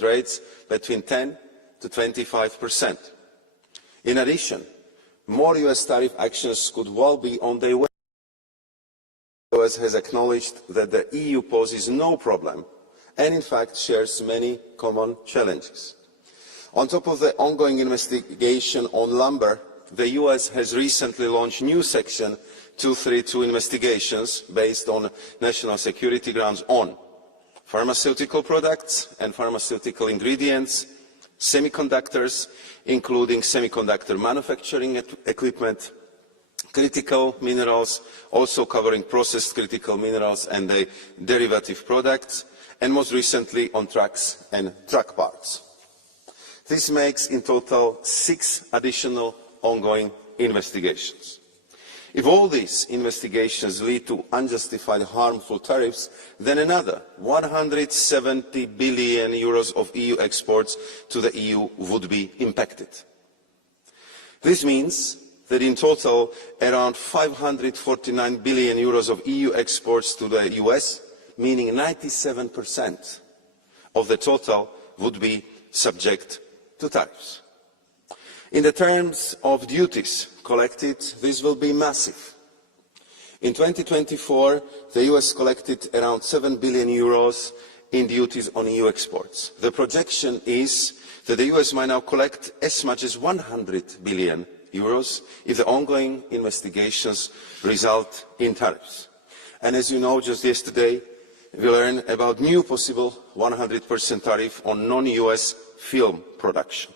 at rates between 10 to 25%. In addition, more US tariff actions could well be on their way. The US has acknowledged that the EU poses no problem and in fact shares many common challenges. On top of the ongoing investigation on lumber, the US has recently launched new Section 232 investigations based on national security grounds on pharmaceutical products and pharmaceutical ingredients, semiconductors, including semiconductor manufacturing equipment, critical minerals, also covering processed critical minerals and their derivative products, and most recently on trucks and truck parts. This makes in total 6 additional ongoing investigations. If all these investigations lead to unjustified harmful tariffs, then another 170 billion euros of EU exports to the EU would be impacted. This means that in total around 549 billion euros of EU exports to the US, meaning 97% of the total, would be subject to tariffs. In the terms of duties collected, this will be massive. In 2024, the US collected around 7 billion euros in duties on EU exports. The projection is that the US might now collect as much as 100 billion euros if the ongoing investigations result in tariffs. And as you know, just yesterday, we learned about new possible 100% tariff on non-US film production.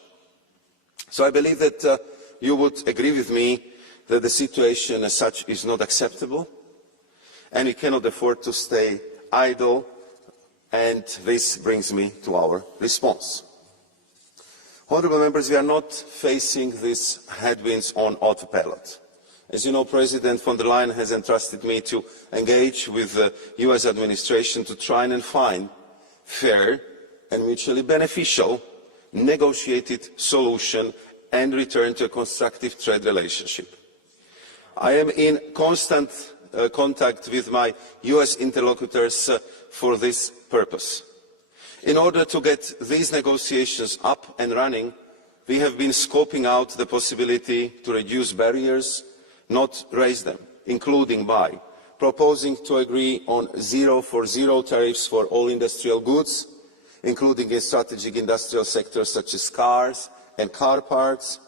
So I believe that you would agree with me that the situation as such is not acceptable, and we cannot afford to stay idle, and this brings me to our response. Honourable members, we are not facing these headwinds on autopilot. As you know, President von der Leyen has entrusted me to engage with the US administration to try and find fair and mutually beneficial negotiated solution and return to a constructive trade relationship. I am in constant contact with my US interlocutors for this purpose. In order to get these negotiations up and running, we have been scoping out the possibility to reduce barriers, not raise them, including by proposing to agree on zero tariffs for all industrial goods, including in strategic industrial sectors such as cars and car parts,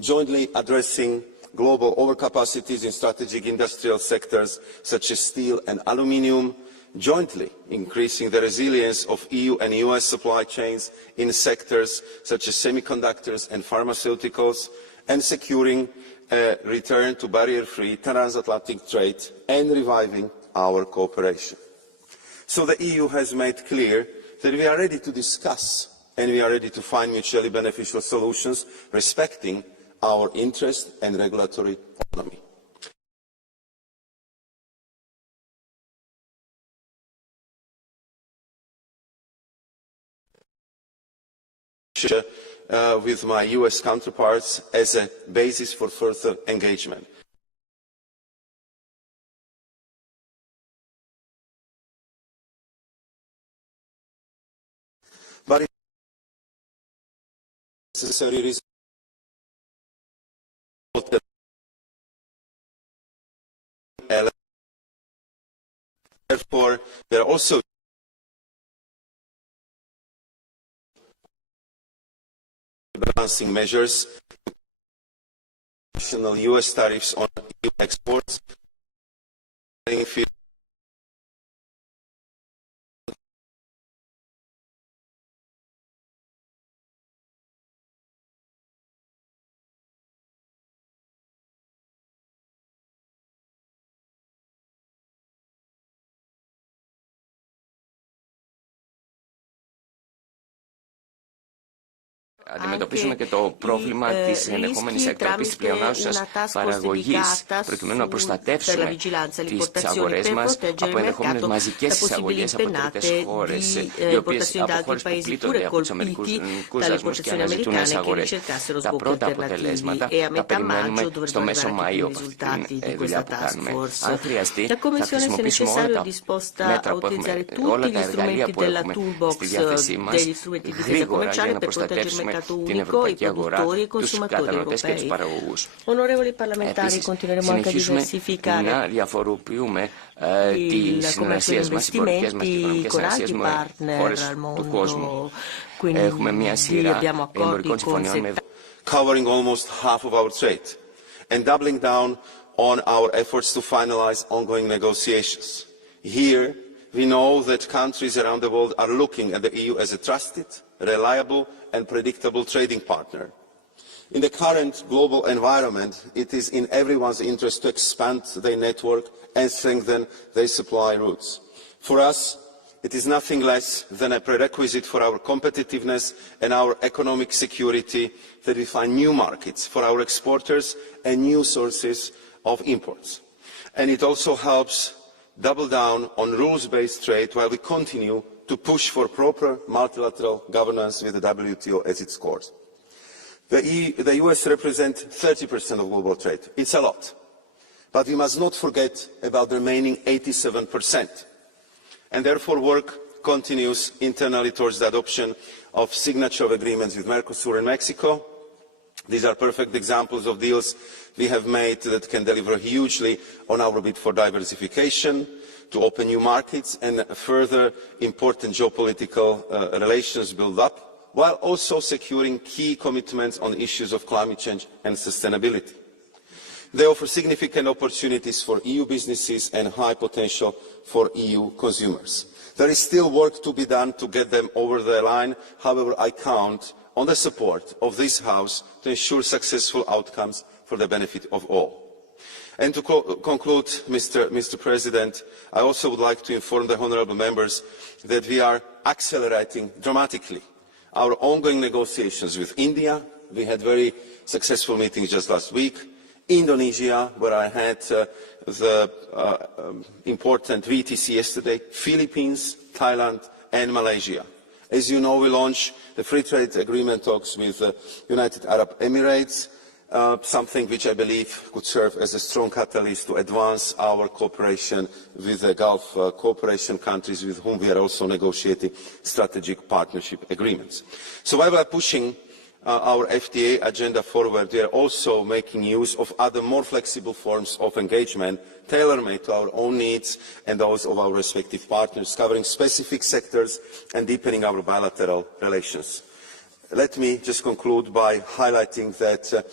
jointly addressing global overcapacities in strategic industrial sectors such as steel and aluminium, jointly increasing the resilience of EU and US supply chains in sectors such as semiconductors and pharmaceuticals, and securing a return to barrier-free transatlantic trade and reviving our cooperation. So the EU has made clear that we are ready to discuss and we are ready to find mutually beneficial solutions respecting our interest and regulatory autonomy. With my US counterparts as a basis for further engagement. But it is necessary reason. Therefore, there are also balancing measures, national US tariffs on EU exports, αντιμετωπίζουμε και το πρόβλημα της ενδεχόμενης εκτροπής της πλεονάσεως παραγωγής, προκειμένου να προστατεύσουμε τις αγορές μας από ενδεχόμενες μαζικές εισαγωγές από τρίτες χώρες, οι οποίες από χώρες που πλήττονται από τους αμερικανικούς δασμούς και αναζητούν νέες αγορές. Τα πρώτα αποτελέσματα τα περιμένουμε στο μέσο Μαΐο από αυτήν την δουλειά που κάνουμε. Αν χρειαστεί, θα χρησιμοποιήσουμε όλα τα μέτρα που έχουμε, όλα τα εργαλεία που έχουμε στη διάθεσή μας γρήγορα για να προστατεύσουμε την ευρωπαϊκή αγορά, τους καταναλωτές και τους παραγωγούς. Επίσης, συνεχίζουμε να διαφοροποιούμε τις συνεργασίες μας, οι εμπορικές μας και οικονομικές συνεργασίες με χώρες του κόσμου. Έχουμε μια σειρά εμπορικών συμφωνιών με covering almost half of our trade and doubling down on our efforts to finalize ongoing negotiations. Here, we know that countries around the world are looking at the EU as a trusted, reliable and predictable trading partner. In the current global environment, it is in everyone's interest to expand their network and strengthen their supply routes. For us, it is nothing less than a prerequisite for our competitiveness and our economic security that we find new markets for our exporters and new sources of imports. And it also helps double down on rules-based trade while we continue to push for proper multilateral governance with the WTO as its core. The US represents 30% of global trade. It's a lot. But we must not forget about the remaining 87%. And therefore work continues internally towards the adoption of signature of agreements with Mercosur and Mexico. These are perfect examples of deals we have made that can deliver hugely on our bid for diversification, to open new markets and further important geopolitical relations build up, while also securing key commitments on issues of climate change and sustainability. They offer significant opportunities for EU businesses and high potential for EU consumers. There is still work to be done to get them over the line. However, I count on the support of this House to ensure successful outcomes for the benefit of all. And to conclude, Mr. President, I also would like to inform the honourable members that we are accelerating dramatically our ongoing negotiations with India. We had very successful meetings just last week. Indonesia, where I had the important VTC yesterday, Philippines, Thailand and Malaysia. As you know, we launched the free trade agreement talks with the United Arab Emirates, something which I believe could serve as a strong catalyst to advance our cooperation with the Gulf cooperation countries with whom we are also negotiating strategic partnership agreements. So while we are pushing our FTA agenda forward, we are also making use of other more flexible forms of engagement, tailor-made to our own needs and those of our respective partners, covering specific sectors and deepening our bilateral relations. Let me just conclude by highlighting that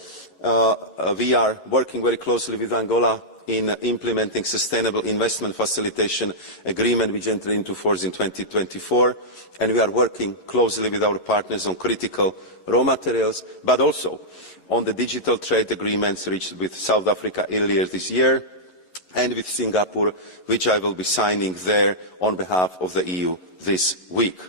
we are working very closely with Angola in implementing sustainable investment facilitation agreement which entered into force in 2024, and we are working closely with our partners on critical raw materials, but also on the digital trade agreements reached with South Africa earlier this year and with Singapore, which I will be signing there on behalf of the EU this week.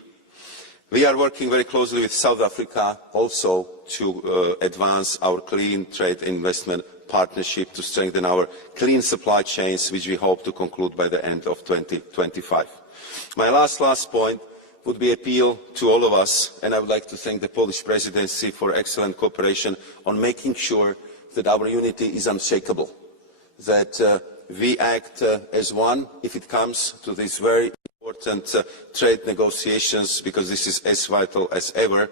We are working very closely with South Africa also to advance our clean trade investment partnership to strengthen our clean supply chains, which we hope to conclude by the end of 2025. My last point would be appeal to all of us, and I would like to thank the Polish presidency for excellent cooperation on making sure that our unity is unshakable, that we act as one if it comes to these very important trade negotiations, because this is as vital as ever.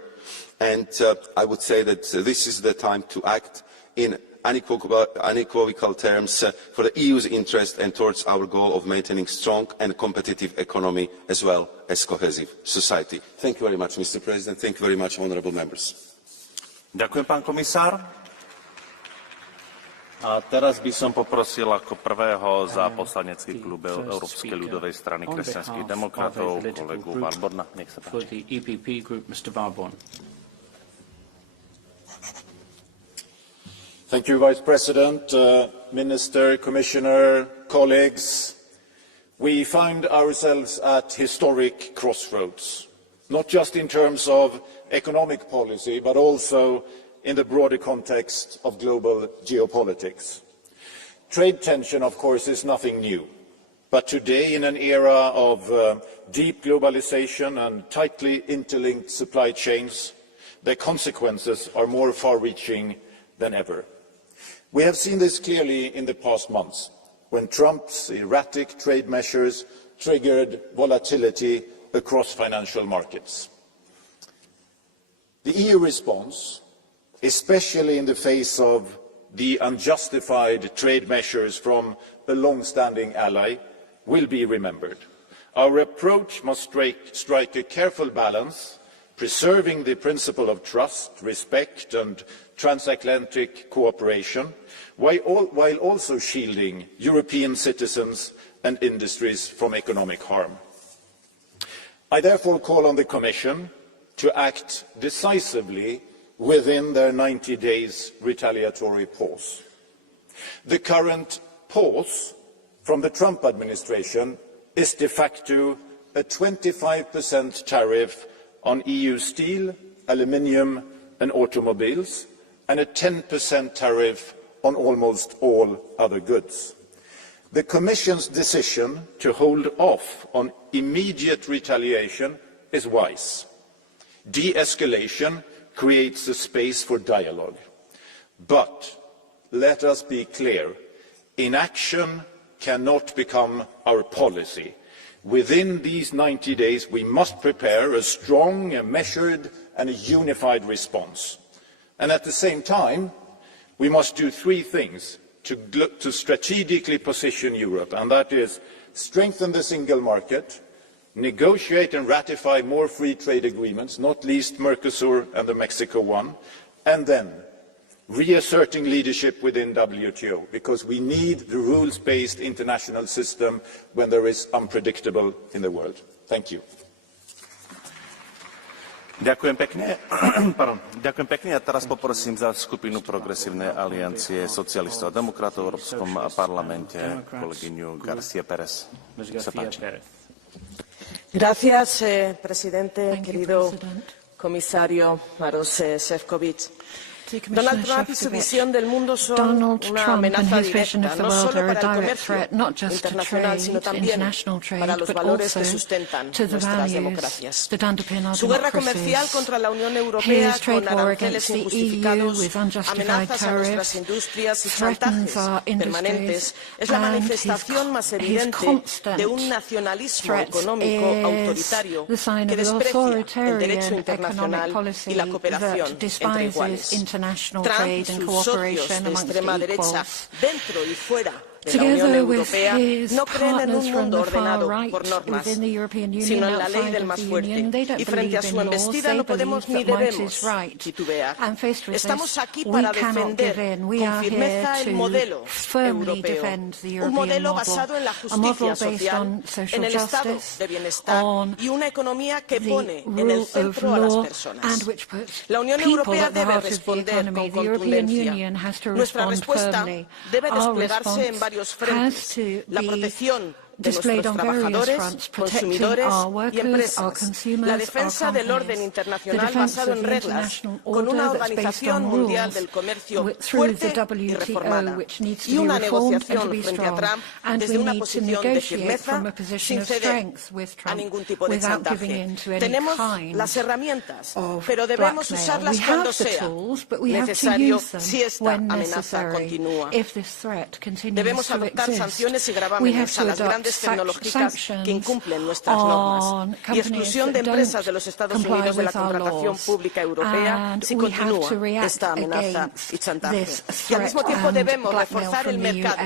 And I would say that this is the time to act in unequivocal terms for the EU's interest and towards our goal of maintaining strong and competitive economy as well as cohesive society. Thank you very much, Mr. President. Thank you very much, honourable members. Ďakujem, pán komisár. A teraz by som poprosil ako prvého za poslanecký klub Európskej ľudovej strany kresťanských demokratov kolegu Warborna. Nech sa páči. Thank you, Vice President, Minister, Commissioner, colleagues. We find ourselves at historic crossroads. not just in terms of economic policy, but also in the broader context of global geopolitics. Trade tension, of course, is nothing new. But today, in an era of deep globalization and tightly interlinked supply chains, their consequences are more far-reaching than ever. We have seen this clearly in the past months, when Trump's erratic trade measures triggered volatility across financial markets. The EU response, especially in the face of the unjustified trade measures from a long-standing ally, will be remembered. Our approach must strike a careful balance, preserving the principle of trust, respect and transatlantic cooperation, while also shielding European citizens and industries from economic harm. I therefore call on the Commission to act decisively within their 90 days retaliatory pause. The current pause from the Trump administration is de facto a 25% tariff on EU steel, aluminium and automobiles, and a 10% tariff on almost all other goods. The Commission's decision to hold off on immediate retaliation is wise. De-escalation creates a space for dialogue. But let us be clear, inaction cannot become our policy. Within these 90 days, we must prepare a strong, a measured and a unified response. And at the same time, we must do three things to strategically position Europe, and that is strengthen the single market, negotiate and ratify more free trade agreements, not least Mercosur and the Mexico one, and then reasserting leadership within WTO, because we need the rules-based international system when there is unpredictable in the world. Thank you. Ďakujem pekne. A teraz poprosím za skupinu Progresívnej aliancie socialistov a demokratov v Európskom parlamente kolegyňu García Pérez. Gracias, presidente, querido comisario Maros Sefcovic. Donald Trump y su visión del mundo son una amenaza directa, no solo para el comercio internacional, sino también para los valores que sustentan nuestras democracias. Su guerra comercial contra la Unión Europea con aranceles injustificados, amenazas a nuestras industrias y chantajes permanentes es la manifestación más evidente de un nacionalismo económico autoritario que desprecia el derecho internacional y la cooperación entre iguales. Trump y sus socios de extrema derecha, dentro y fuera de la Unión Europea, no creen en un mundo ordenado por normas, sino en la ley del más fuerte. Y frente a su embestida no podemos ni debemos titubear. Estamos aquí para defender con firmeza el modelo europeo, un modelo basado en la justicia social, en el estado de bienestar y una economía que pone en el centro a las personas. La Unión Europea debe responder con contundencia. Nuestra respuesta debe desplegarse en varios frentes: la protección de nuestros trabajadores, consumidores y empresas, la defensa del orden internacional basado en reglas, con una organización mundial del comercio fuerte y reformada, y una negociación frente a Trump desde una posición de firmeza, sin ceder a ningún tipo de chantaje. Tenemos las herramientas, pero debemos usarlas cuando sea necesario si esta amenaza continúa. Debemos adoptar sanciones y gravámenes a las grandes tecnológicas que incumplen nuestras normas y exclusión de empresas de los Estados Unidos de la contratación pública europea si continúa esta amenaza y chantaje. Y al mismo tiempo debemos reforzar el mercado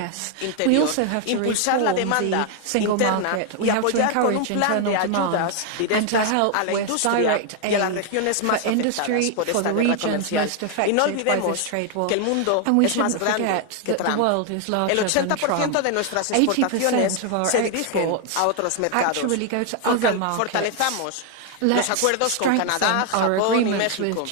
interior, impulsar la demanda interna y apoyar con un plan de ayudas directas a la industria y a las regiones más afectadas por esta guerra comercial. Y no olvidemos que el mundo es más grande que Trump. El 80% de nuestras exportaciones se dirigen a otros mercados. Fortalezamos los acuerdos con Canadá, Japón y México.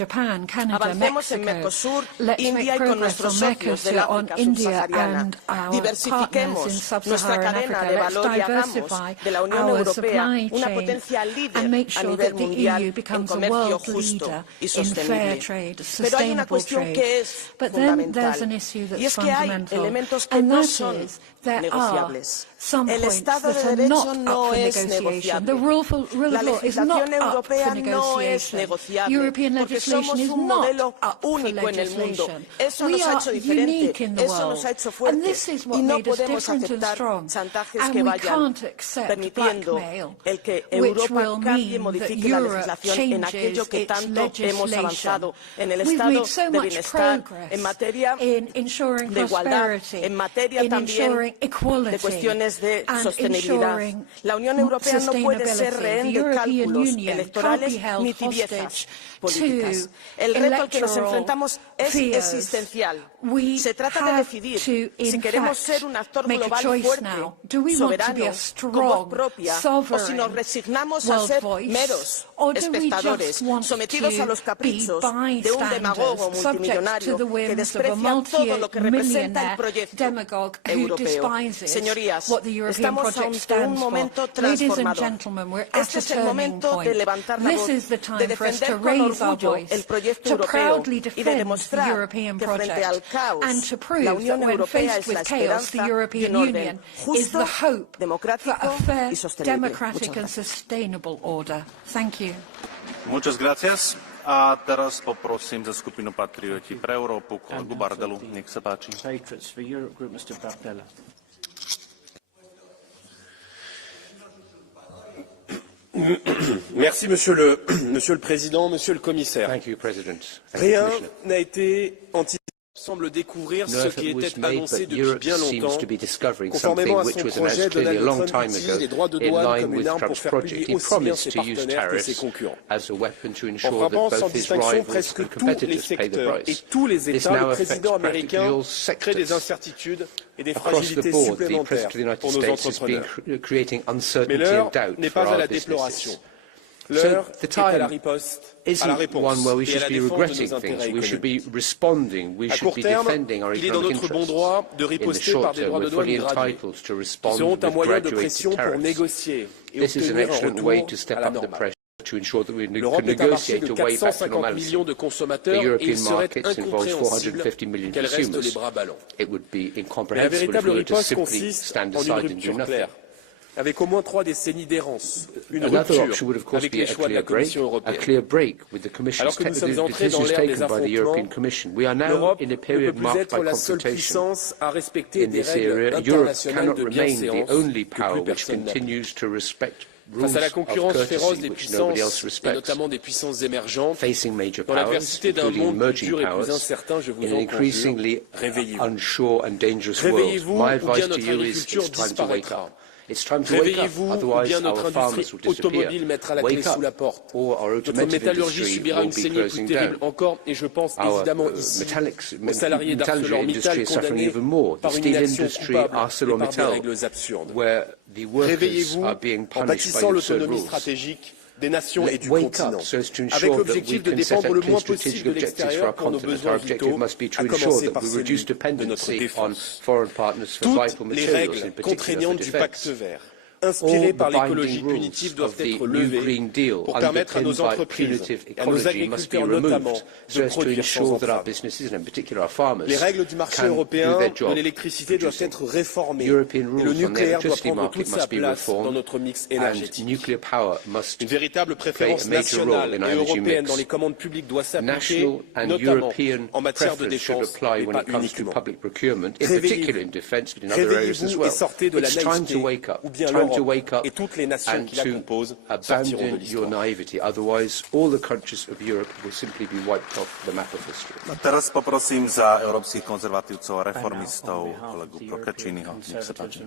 Avancemos en Mercosur, India y con nuestros socios del África subsahariana. Diversifiquemos nuestra cadena de valor y hagamos de la Unión Europea una potencia líder a nivel mundial en comercio justo y sostenible. Pero hay una cuestión que es fundamental, y es que hay elementos que no son negociables. El Estado de Derecho no es negociable. La legislación europea no es negociable, porque somos un modelo único en el mundo. Eso nos ha hecho diferente, eso nos ha hecho fuertes, y no podemos aceptar chantajes que vayan permitiendo el que Europa cambie y modifique la legislación en aquello que tanto hemos avanzado en el estado de bienestar, en materia de igualdad, en materia también de cuestiones de sostenibilidad. La Unión Europea no puede ser rehén de cálculos electorales ni tibiezas políticas. El reto al que nos enfrentamos es existencial. Se trata de decidir si queremos ser un actor global fuerte, soberano, con voz propia, o si nos resignamos a ser meros espectadores, sometidos a los caprichos de un demagogo multimillonario que desprecia todo lo que representa el proyecto europeo. Señorías, estamos ante un momento transformador. Este es el momento de levantar la voz, de defender con orgullo el proyecto europeo y de demostrar que frente al caos, la Unión Europea es la esperanza de un orden justo, democrático y sostenible. Muchas gracias. A teraz poprosím za skupinu Patrioti pre Európu kolegu Bardelu. Nech sa páči. Merci, Monsieur le Président, Monsieur le Commissaire. Rien n'a été anticipé. Semble découvrir ce qui était annoncé depuis bien longtemps, conformément à son projet. Donald Trump utilise les droits de douane comme une arme pour faire plier aussi bien ses partenaires que ses concurrents. En frappant sans distinction presque tous les secteurs et tous les États, le président américain crée des incertitudes et des fragilités supplémentaires pour nos entrepreneurs. Mais l'heure n'est pas à la déploration. L'heure est à la riposte, à la réponse et à la défense de nos intérêts économiques. À court terme, il est dans notre bon droit de riposter par des droits de douane gradués. Ils seront un moyen de pression pour négocier et obtenir un retour à la normale. L'Europe est un marché de 450 millions de consommateurs et il serait incompréhensible qu'elle reste les bras ballants. Mais la véritable riposte consiste en une rupture claire, avec au moins 3 décennies d'errance, une rupture avec les choix de la Commission européenne. Alors que nous sommes entrés dans l'ère des affrontements, l'Europe ne peut plus être la seule puissance à respecter des règles internationales de bienséance que plus personne n'applique. Face à la concurrence féroce des puissances, et notamment des puissances émergentes, dans l'adversité d'un monde plus dur et plus incertain, je vous en conjure, réveillez-vous. Réveillez-vous ou bien notre agriculture disparaîtra. Réveillez-vous ou bien notre industrie automobile mettra la clé sous la porte. Notre métallurgie subira une saignée plus terrible encore, et je pense évidemment ici aux salariés d'ArcelorMittal condamnés par une inaction coupable et par des règles absurdes. Réveillez-vous en bâtissant l'autonomie stratégique des nations et du continent, avec l'objectif de dépendre le moins possible de l'extérieur pour nos besoins vitaux, à commencer par celui de notre défense. Toutes les règles contraignantes du pacte vert, inspirées par l'écologie punitive, doivent être levées pour permettre à nos entreprises et à nos agriculteurs notamment de produire sans entrave. Les règles du marché européen de l'électricité doivent être réformées et le nucléaire doit prendre toute sa place dans notre mix énergétique. Une véritable préférence nationale et européenne dans les commandes publiques doit s'appliquer, notamment en matière de défense, mais pas uniquement. Réveillez-vous et sortez de la naïveté, ou bien l'Europe et toutes les nations qui la composent sortiront de l'histoire. Teraz poprosím za európskych konzervatívcov a reformistov kolegu Procacciniho. Nech sa páči.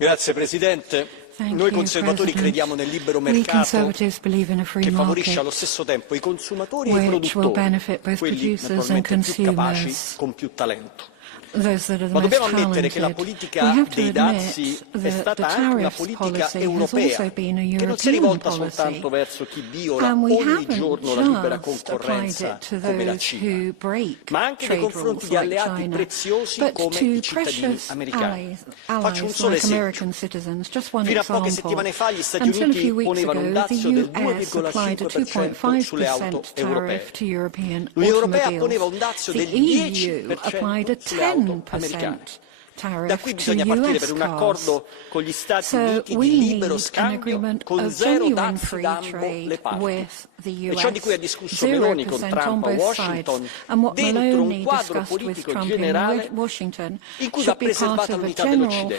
Grazie Presidente. Noi conservatori crediamo nel libero mercato che favorisce allo stesso tempo i consumatori e i produttori, quelli naturalmente più capaci, con più talento. Ma dobbiamo ammettere che la politica dei dazi è stata anche una politica europea, che non si è rivolta soltanto verso chi viola ogni giorno la libera concorrenza come la Cina, ma anche nei confronti di alleati preziosi come i cittadini americani. Faccio un solo esempio. Fino a poche settimane fa gli Stati Uniti ponevano un dazio del 2,5% sulle auto europee. L'Unione Europea poneva un dazio del 10% sulle auto americane. Da qui bisogna partire per un accordo con gli Stati Uniti di libero scambio con zero dazi da ambo le parti. E ciò di cui ha discusso Meloni con Trump a Washington, dentro un quadro politico generale in cui va preservata l'unità dell'Occidente.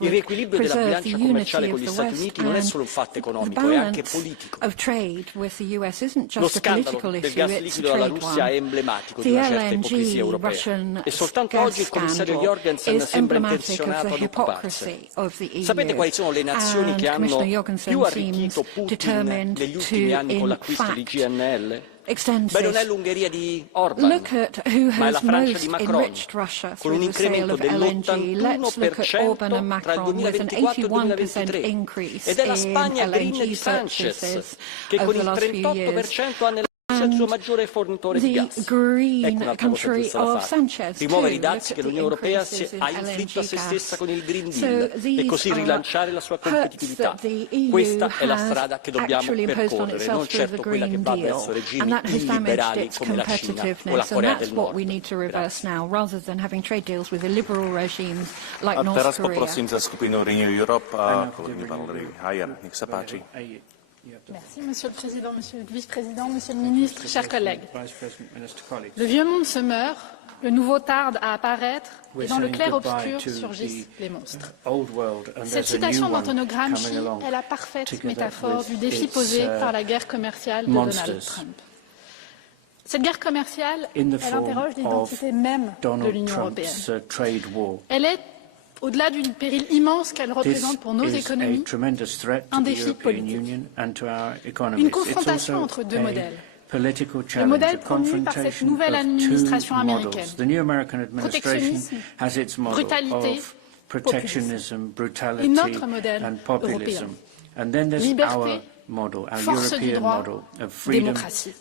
Il riequilibrio della bilancia commerciale con gli Stati Uniti non è solo un fatto economico, è anche politico. Lo scandalo del gas liquido dalla Russia è emblematico di una certa ipocrisia europea. E soltanto oggi il commissario Jorgensen sembra intenzionato ad occuparsene. Sapete quali sono le nazioni che hanno più arricchito Putin negli ultimi anni con l'acquisto di GNL? Beh, non è l'Ungheria di Orban, ma è la Francia di Macron, con un incremento dell'81% tra il 2024 e il 2023, ed è la Spagna green di Sanchez, che con il 38% ha nella il suo maggiore fornitore di gas. Ecco un'altra cosa giusta da fare. Rimuovere i dazi che l'Unione Europea ha inflitto a se stessa con il Green Deal e così rilanciare la sua competitività. Questa è la strada che dobbiamo percorrere, non certo quella che va verso regimi illiberali come la Cina o la Corea del Nord. A teraz poprosím za skupinu Renew Europe a kolegyňu Valerii Hajer. Nech sa páči. Merci, Monsieur le Président, Monsieur le Vice-président, Monsieur le Ministre, chers collègues. Le vieux monde se meurt, le nouveau tarde à apparaître, et dans le clair-obscur surgissent les monstres. Cette citation d'Antonio Gramsci est la parfaite métaphore du défi posé par la guerre commerciale de Donald Trump. Cette guerre commerciale, elle interroge l'identité même de l'Union européenne. Elle est au-delà du péril immense qu'elle représente pour nos économies, un défi politique. Une confrontation entre deux modèles. Le modèle promu par cette nouvelle administration américaine. Protectionnisme, brutalité, populisme. Et notre modèle européen. Liberté, force du droit, démocratie.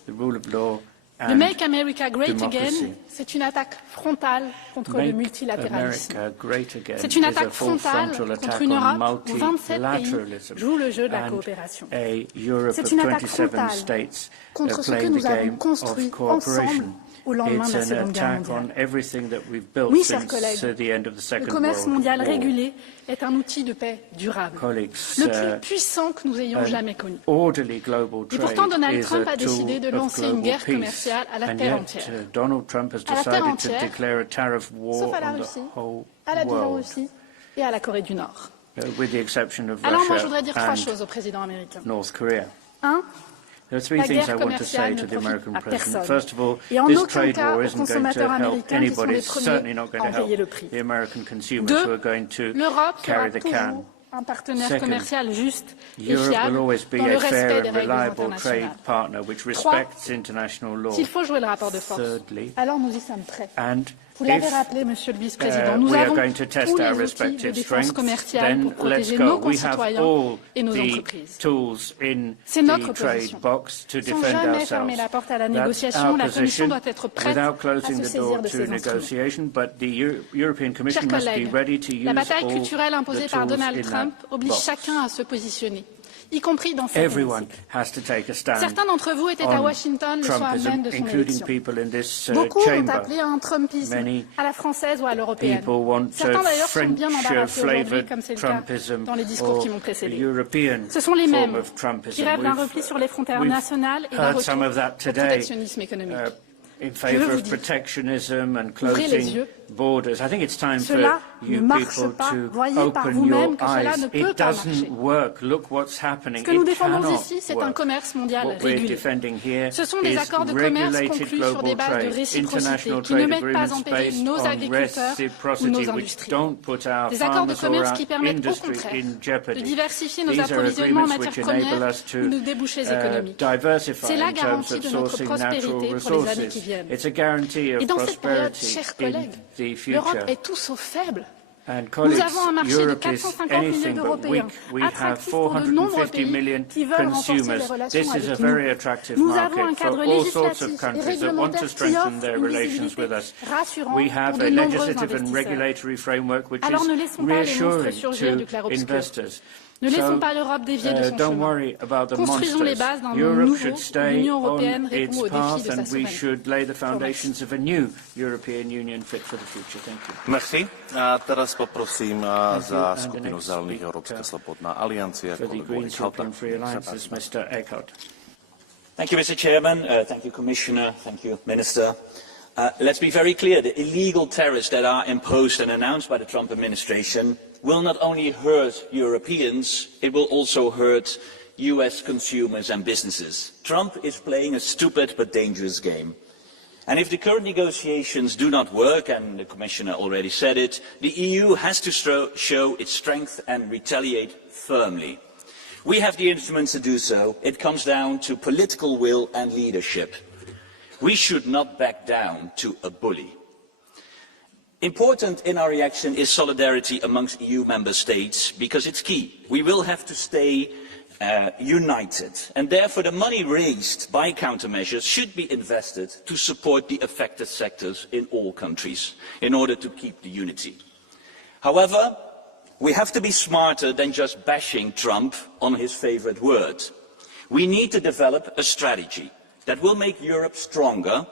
Le Make America Great Again, c'est une attaque frontale contre le multilatéralisme. C'est une attaque frontale contre une Europe où 27 pays jouent le jeu de la coopération. C'est une attaque frontale contre ce que nous avons construit ensemble au lendemain de la Seconde Guerre mondiale. Oui, chers collègues, le commerce mondial régulé est un outil de paix durable, le plus puissant que nous ayons jamais connu. Et pourtant, Donald Trump a décidé de lancer une guerre commerciale à la terre entière. À la terre entière, sauf à la Russie, à la Biélorussie et à la Corée du Nord. Alors moi, je voudrais dire trois choses au président américain. Un, There are three la things I guerre want to say commerciale to ne the profite American à president. personne. First of all, Et en this aucun trade cas war aux isn't going to consommateurs help américains qui sont anybody. les It's certainly premiers not à going en to payer le help prix. the American consumers Deux, who are going to l'Europe sera carry the can. toujours un partenaire Second, commercial juste et Europe fiable will always be dans le a respect fair des and règles reliable trade internationales. partner which Trois, respects international law. s'il faut jouer le rapport de force, Thirdly, alors nous y sommes prêts. and Vous l'avez if rappelé, Monsieur le Vice-président, nous we are avons going to test tous les our outils de respective défense strengths, commerciale pour then let's protéger go. nos We have concitoyens all et nos the entreprises. tools in C'est notre the trade position. box to Sans defend jamais ourselves. fermer la porte à la That's négociation, our la Commission position, doit être prête without à closing se the saisir door de to ces instruments. negotiation, but the European Commission Chers must be collègues, ready to use la bataille all culturelle imposée the par tools Donald in Trump that oblige box. chacun à se positionner, y compris dans cet Everyone hémicycle. has to take a stand. Certains d'entre vous étaient à on Washington le soir Trumpism, même de son including élection. people in this Beaucoup ont chamber. appelé à un Trumpisme Many à la française ou à l'européenne. People want Certains d'ailleurs sont bien embarrassés aujourd'hui, French-flavored comme c'est le cas Trumpism dans les discours or qui m'ont précédé. European Ce sont les mêmes form of Trumpism. qui rêvent d'un We've- repli sur les frontières we've nationales et d'un heard some retour of that au today, protectionnisme économique. in veux favour vous of dire, protectionism and ouvrez les closing yeux. borders. I think it's time Cela for ne you marche people pas. to Voyez par open vous-même your que cela eyes. ne peut It pas doesn't marcher. work. Look what's happening. Ce que nous It défendons cannot ici, c'est un work. commerce mondial What we're régulé. defending here Ce sont des is accords de commerce regulated conclus sur global des bases de trade, réciprocité international qui ne trade mettent pas en agreements péril based nos on agriculteurs ou reciprocity, nos which industries. don't put our Des accords de farmers or commerce our qui permettent au industry contraire in de jeopardy. diversifier nos These are approvisionnements en agreements matières which enable premières us to ou nos débouchés économiques. diversify C'est la in terms garantie of de notre sourcing prospérité natural pour les années qui resources. viennent. It's a guarantee of Et dans cette période, prosperity chers in collègues, the the L'Europe future. est tout sauf faible. And Nous colleagues, avons un marché de Europe is 450 anything millions but weak. d'Européens, We have attractif pour de nombreux 450 pays million qui veulent renforcer les consumers. relations This is a avec very nous. attractive Nous avons un market for cadre all sorts of législatif et countries that want to réglementaire qui strengthen offre their une relations with visibilité us. rassurante We pour have de a nombreux legislative and investisseurs. regulatory framework which Alors ne is laissons pas les monstres reassuring surgir du to clair-obscur. investors. Ne laissons So, pas l'Europe dévier de son don't chemin. worry about the Construisons les monsters. bases d'un monde Europe nouveau should où stay l'Union on européenne répond its aux défis path de sa and we souveraineté. should lay the foundations of a new European Union fit for the future. Thank you. Merci. A teraz poprosím za skupinu Zelených Európska slobodná aliancia For the kolegu Greens Eichhauta. European Free Alliances, Mr. Eickhout. Thank you, Mr. Chairman. Thank you, Commissioner. Thank you, Minister. Let's be very clear. The illegal tariffs that are imposed and announced by the Trump administration will not only hurt Europeans, it will also hurt US consumers and businesses. Trump is playing a stupid but dangerous game. And if the current negotiations do not work, and the Commissioner already said it, the EU has to show its strength and retaliate firmly. We have the instruments to do so. It comes down to political will and leadership. We should not back down to a bully. Important in our reaction is solidarity amongst EU member states, because it's key. We will have to stay united, and therefore the money raised by countermeasures should be invested to support the affected sectors in all countries in order to keep the unity. However, we have to be smarter than just bashing Trump on his favourite word. We need to develop a strategy that will make Europe stronger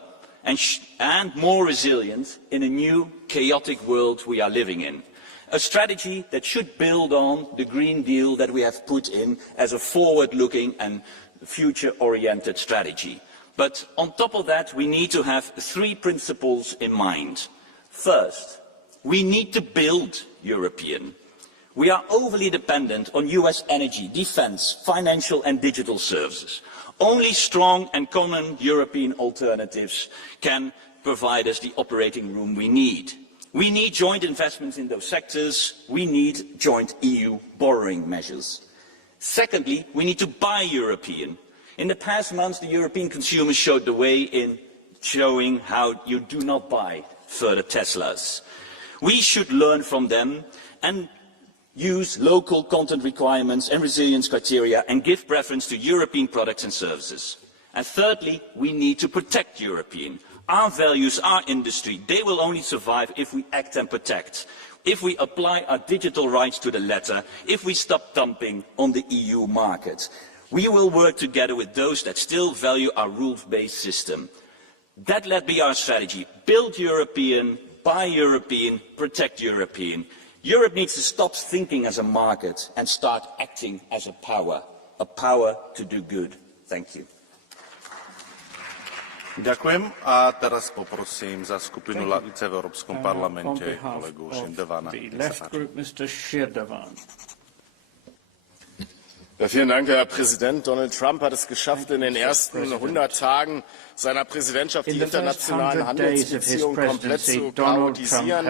and more resilient in a new chaotic world we are living in. A strategy that should build on the Green Deal that we have put in as a forward-looking and future-oriented strategy. But on top of that, we need to have three principles in mind. First, we need to build European. We are overly dependent on US energy, defence, financial and digital services. Only strong and common European alternatives can provide us the operating room we need. We need joint investments in those sectors. We need joint EU borrowing measures. Secondly, we need to buy European. In the past months, the European consumers showed the way in showing how you do not buy further Teslas. We should learn from them and use local content requirements and resilience criteria and give preference to European products and services. And thirdly, we need to protect European. Our values, our industry, they will only survive if we act and protect, if we apply our digital rights to the letter, if we stop dumping on the EU market. We will work together with those that still value our rules-based system. That let be our strategy. Build European, buy European, protect European. Europe needs to stop thinking as a market and start acting as a power to do good. Thank you. Ďakujem a teraz poprosím za skupinu Lavice v Európskom parlamente kolegu Šindevana. Ja, vielen Dank, Herr Präsident. Donald Trump hat es geschafft, in den ersten 100 Tagen seiner Präsidentschaft die internationalen Handelsbeziehungen komplett zu chaotisieren.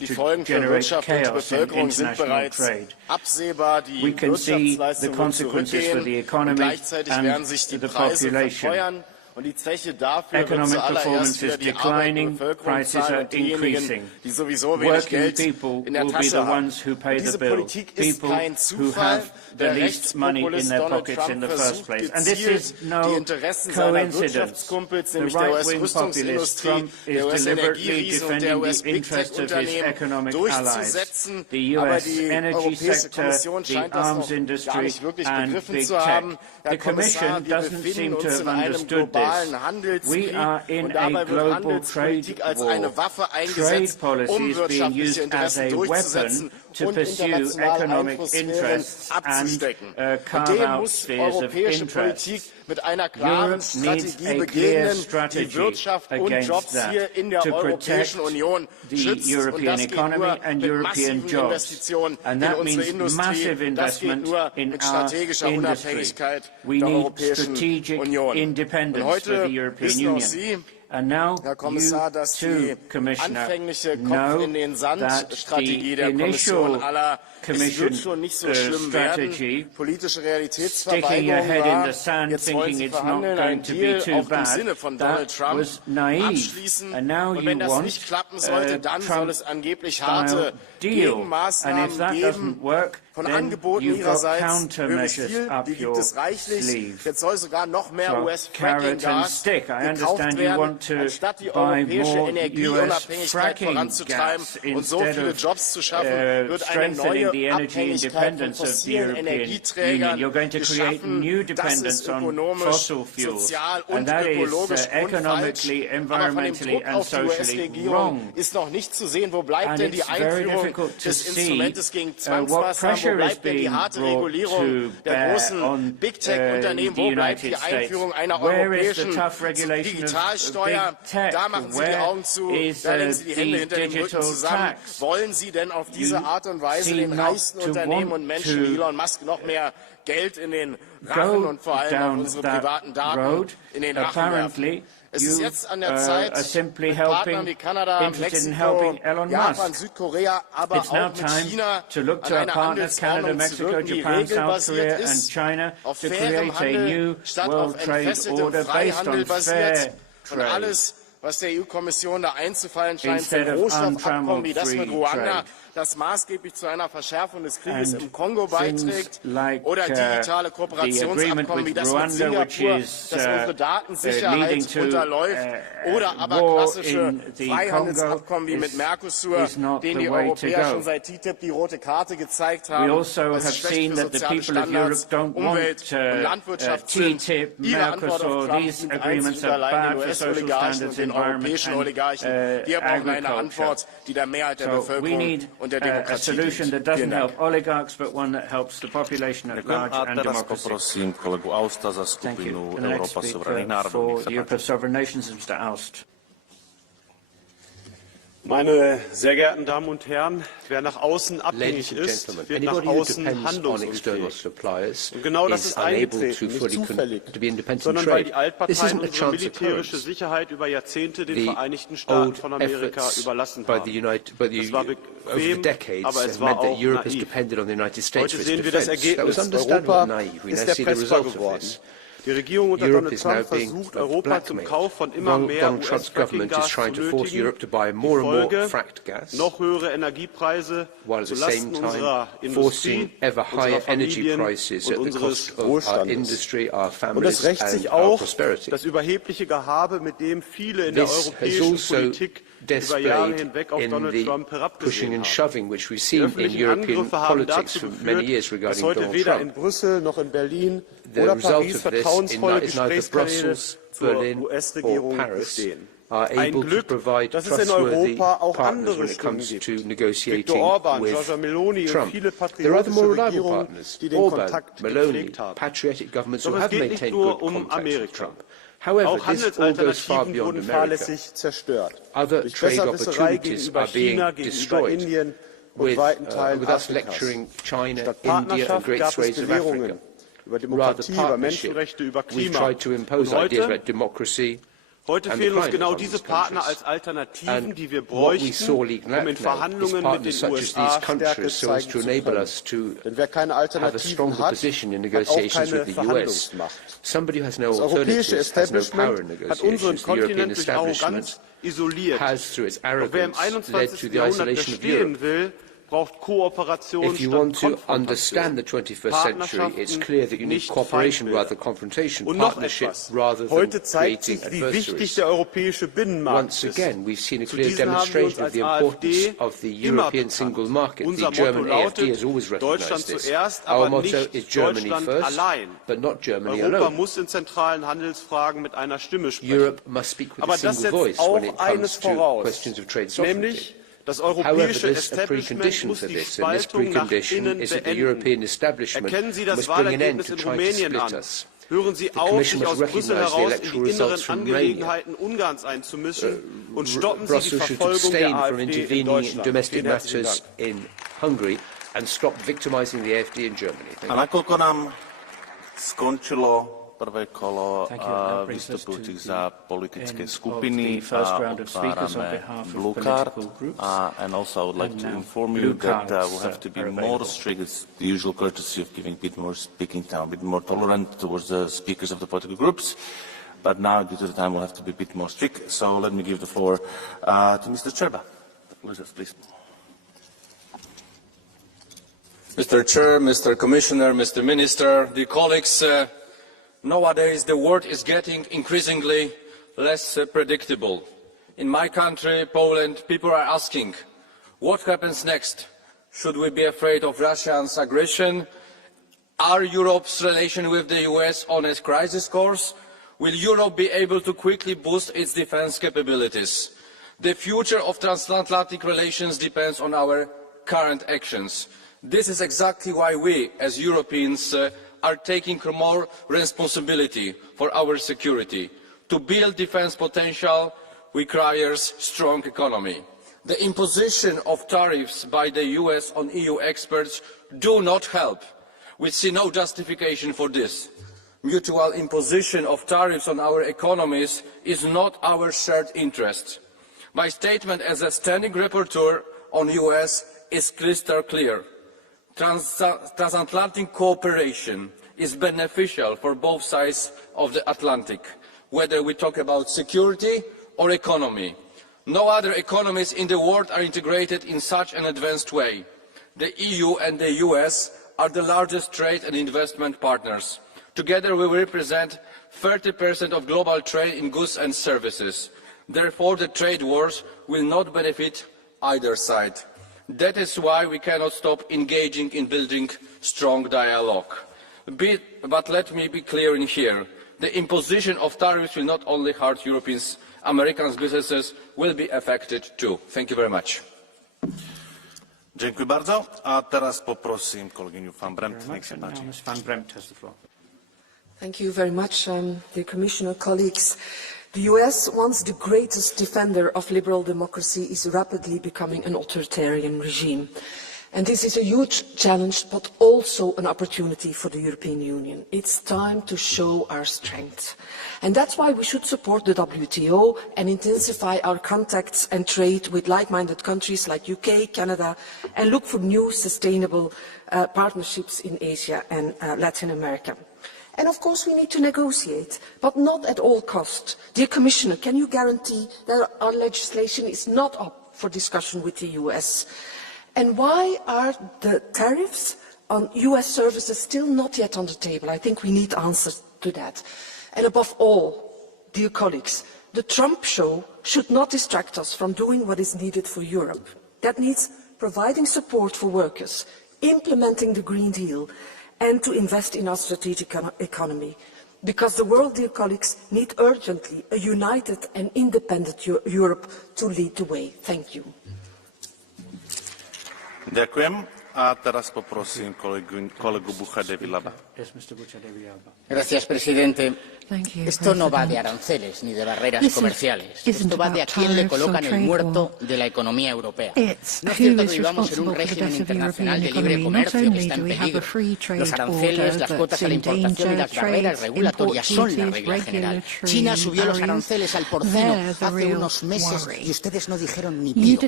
Die Folgen für Wirtschaft und Bevölkerung sind bereits absehbar. Die Wirtschaftsleistung wird zurückgehen und gleichzeitig werden sich die Preise verteuern. Und die Zeche dafür wird zuallererst wieder die arbeitende Bevölkerung zahlen und diejenigen, die sowieso wenig Geld in der Tasche haben. Diese Politik ist kein Zufall. Der Rechtspopulist Donald Trump versucht gezielt, die Interessen seiner Wirtschaftskumpels, nämlich der US-Rüstungsindustrie, der US-Energieriesen und der US-Big-Tech-Unternehmen durchzusetzen. Aber die Europäische Kommission scheint das noch gar nicht wirklich begriffen zu haben. Herr Kommissar, wir befinden uns in einem globalen Handelskrieg und dabei wird Handelspolitik als eine Waffe eingesetzt, um wirtschaftliche Interessen durchzusetzen und internationale Einflusssphären abzustecken. Und dem muss europäische Politik mit einer klaren Strategie begegnen, die Wirtschaft und Jobs hier in der Europäischen Union schützt. Und das geht nur mit massiven Investitionen in unsere Industrie. Das geht nur mit strategischer Unabhängigkeit der Europäischen Union. Und heute wissen auch Sie, And now Herr Kommissar, dass you die too, Commissioner, anfängliche know Kopf-in-den-Sand-Strategie der that the Kommission initial aller es wird schon nicht so schlimm werden. Politische Realitätsverweigerung war, jetzt wollen Sie verhandeln, einen Deal auch im Sinne von Donald Trump abschließen. Und wenn das nicht klappen sollte, dann soll es angeblich harte Gegenmaßnahmen geben. Von Angeboten Ihrerseits höre ich viel, die gibt es reichlich. Jetzt soll sogar noch mehr US-Fracking-Gas gekauft werden, anstatt die europäische Energieunabhängigkeit voranzutreiben und so viele Jobs zu schaffen, wird eine neue Abhängigkeit von fossilen Energieträgern geschaffen. Das ist ökonomisch, sozial und ökologisch unfalsch. Aber von dem Druck auf die US-Regierung ist noch nicht zu sehen, wo bleibt denn die Einführung des Instrumentes gegen Zwangsmaßnahmen, wo bleibt denn die harte Regulierung der großen Big-Tech-Unternehmen, wo bleibt die Einführung einer europäischen Digitalsteuer? Da machen Sie die Augen zu, da legen Sie die Hände hinter dem Rücken zusammen. Wollen Sie denn auf diese Art und Weise den reichsten Unternehmen und Menschen wie Elon Musk noch mehr Geld in den Rachen und vor allem auf unsere privaten Daten in den Rachen werfen? Es ist jetzt an der Zeit, mit Partnern wie Kanada, Mexiko, Japan, Südkorea, aber auch mit China an einer Handelsordnung zu wirken, die regelbasiert ist, auf fairem Handel statt auf entfesseltem Freihandel basiert. Und alles, was der EU-Kommission da einzufallen scheint, für Rohstoffabkommen wie das mit Ruanda, das maßgeblich zu einer Verschärfung des Krieges im Kongo beiträgt, oder digitale Kooperationsabkommen wie das mit Singapur, das unsere Datensicherheit unterläuft, oder aber klassische Freihandelsabkommen wie mit Mercosur, denen die Europäer schon seit TTIP die rote Karte gezeigt haben, was schlecht für soziale Standards, Umwelt und Landwirtschaft sind. Ihre Antwort auf Trump sind einzig und allein den US-Oligarchen und den europäischen Oligarchen. Wir brauchen eine Antwort, die der Mehrheit der Bevölkerung und der Demokratie a solution that doesn't help oligarchs, but one that helps the population at large and democracy. Poprosím kolegu Austa za skupinu Európa suverénnych národov. For the Europe of Sovereign Nations, Mr. Aust. Meine sehr geehrten Damen und Herren, wer nach außen abhängig ist, wird nach außen handlungsunfähig. Und genau das ist Eintreten, nicht zufällig, sondern weil die Altparteien unsere militärische Sicherheit über Jahrzehnte den Vereinigten Staaten von Amerika überlassen haben. Das war bequem, aber es war auch naiv. Heute sehen wir das Ergebnis. Europa ist erpressbar geworden. Die Regierung unter Donald Trump versucht, Europa zum Kauf von immer mehr US-Fracking-Gas zu nötigen. Die Folge: noch höhere Energiepreise zulasten unserer Industrie, unserer Familien und unseres Wohlstandes. Und es rächt sich auch das überhebliche Gehabe, mit dem viele in der europäischen Politik über Jahre hinweg auf Donald Trump herabgesehen haben. Die öffentlichen Angriffe haben dazu geführt, dass heute weder in Brüssel noch in Berlin oder Paris vertrauensvolle Gesprächskanäle zur US-Regierung bestehen. Ein Glück, dass es in Europa auch andere Stimmen gibt. Viktor Orban, Giorgia Meloni und viele patriotische Regierungen, die den Kontakt gepflegt haben. Doch es geht nicht nur um Amerika. Auch Handelsalternativen wurden fahrlässig zerstört. Durch Besserwisserei gegenüber China, gegenüber Indien und weiten Teilen Afrikas. Statt Partnerschaft gab es Belehrungen über Demokratie, über Menschenrechte, über Klima. Und heute fehlen uns genau diese Partner als Alternativen, die wir bräuchten, um in Verhandlungen mit den USA Stärke zeigen zu können. Denn wer keine Alternativen hat, hat auch keine Verhandlungsmacht. Das europäische Establishment hat unseren Kontinent durch Arroganz isoliert. Doch wer im 21. Jahrhundert bestehen will, braucht Kooperation statt Konfrontation, Partnerschaften, nicht Feindbilder. Und noch etwas. Heute zeigt sich, wie wichtig der europäische Binnenmarkt ist. Zu diesem haben wir uns als AfD immer bekannt. Unser Motto lautet: Deutschland zuerst, aber nicht Deutschland allein. Europa muss in zentralen Handelsfragen mit einer Stimme sprechen. Aber das setzt auch eines voraus, nämlich: das europäische Establishment muss die Spaltung nach innen beenden. Erkennen Sie das Wahlergebnis in Rumänien an. Hören Sie auf, sich aus Brüssel heraus in die inneren Angelegenheiten Ungarns einzumischen, und stoppen Sie die Verfolgung der AfD in Deutschland. Vielen herzlichen Dank. A nakoľko nám skončilo prvé kolo vystupujúcich za politické skupiny otvárame blue card and also I would like to inform you that we'll have to be more strict. It's the usual courtesy of giving a bit more speaking time, a bit more tolerant towards the speakers of the political groups. But now, due to the time, we'll have to be a bit more strict. So let me give the floor to Mr. Cherba. Please. Mr. Chair, Mr. Commissioner, Mr. Minister, dear colleagues, nowadays the world is getting increasingly less predictable. In my country, Poland, people are asking, what happens next? Should we be afraid of Russia's aggression? Are Europe's relations with the US on a crisis course? Will Europe be able to quickly boost its defence capabilities? The future of transatlantic relations depends on our current actions. This is exactly why we, as Europeans, are taking more responsibility for our security. To build defence potential requires a strong economy. The imposition of tariffs by the US on EU exports do not help. We see no justification for this. Mutual imposition of tariffs on our economies is not our shared interest. My statement as a standing rapporteur on US is crystal clear. Transatlantic cooperation is beneficial for both sides of the Atlantic, whether we talk about security or economy. No other economies in the world are integrated in such an advanced way. The EU and the US are the largest trade and investment partners. Together we represent 30% of global trade in goods and services. Therefore, the trade wars will not benefit either side. That is why we cannot stop engaging in building strong dialogue. But let me be clear in here. The imposition of tariffs will not only hurt Europeans, American businesses will be affected too. Thank you very much. Dziękuję bardzo. A teraz poprosím kolegyňu Van Bremt. Nech se páči. Thank you very much, dear Commissioner, colleagues. The US, once the greatest defender of liberal democracy, is rapidly becoming an authoritarian regime. And this is a huge challenge, but also an opportunity for the European Union. It's time to show our strength. And that's why we should support the WTO and intensify our contacts and trade with like-minded countries like UK, Canada, and look for new sustainable partnerships in Asia and Latin America. And of course we need to negotiate, but not at all costs. Dear Commissioner, can you guarantee that our legislation is not up for discussion with the US? And why are the tariffs on US services still not yet on the table? I think we need answers to that. And above all, dear colleagues, the Trump show should not distract us from doing what is needed for Europe. That means providing support for workers, implementing the Green Deal, and to invest in our strategic economy. Because the world, dear colleagues, needs urgently a united and independent Europe to lead the way. Thank you. Ďakujem. A teraz poprosím kolegu Bucha de Villalba. Gracias, presidente. Esto no va de aranceles ni de barreras comerciales. Esto va de a quién le colocan el muerto de la economía europea. No es cierto que vivamos en un régimen internacional de libre comercio que está en peligro. Los aranceles, las cuotas a la importación y las barreras regulatorias son la regla general. China subió los aranceles al porcino hace unos meses y ustedes no dijeron ni pío.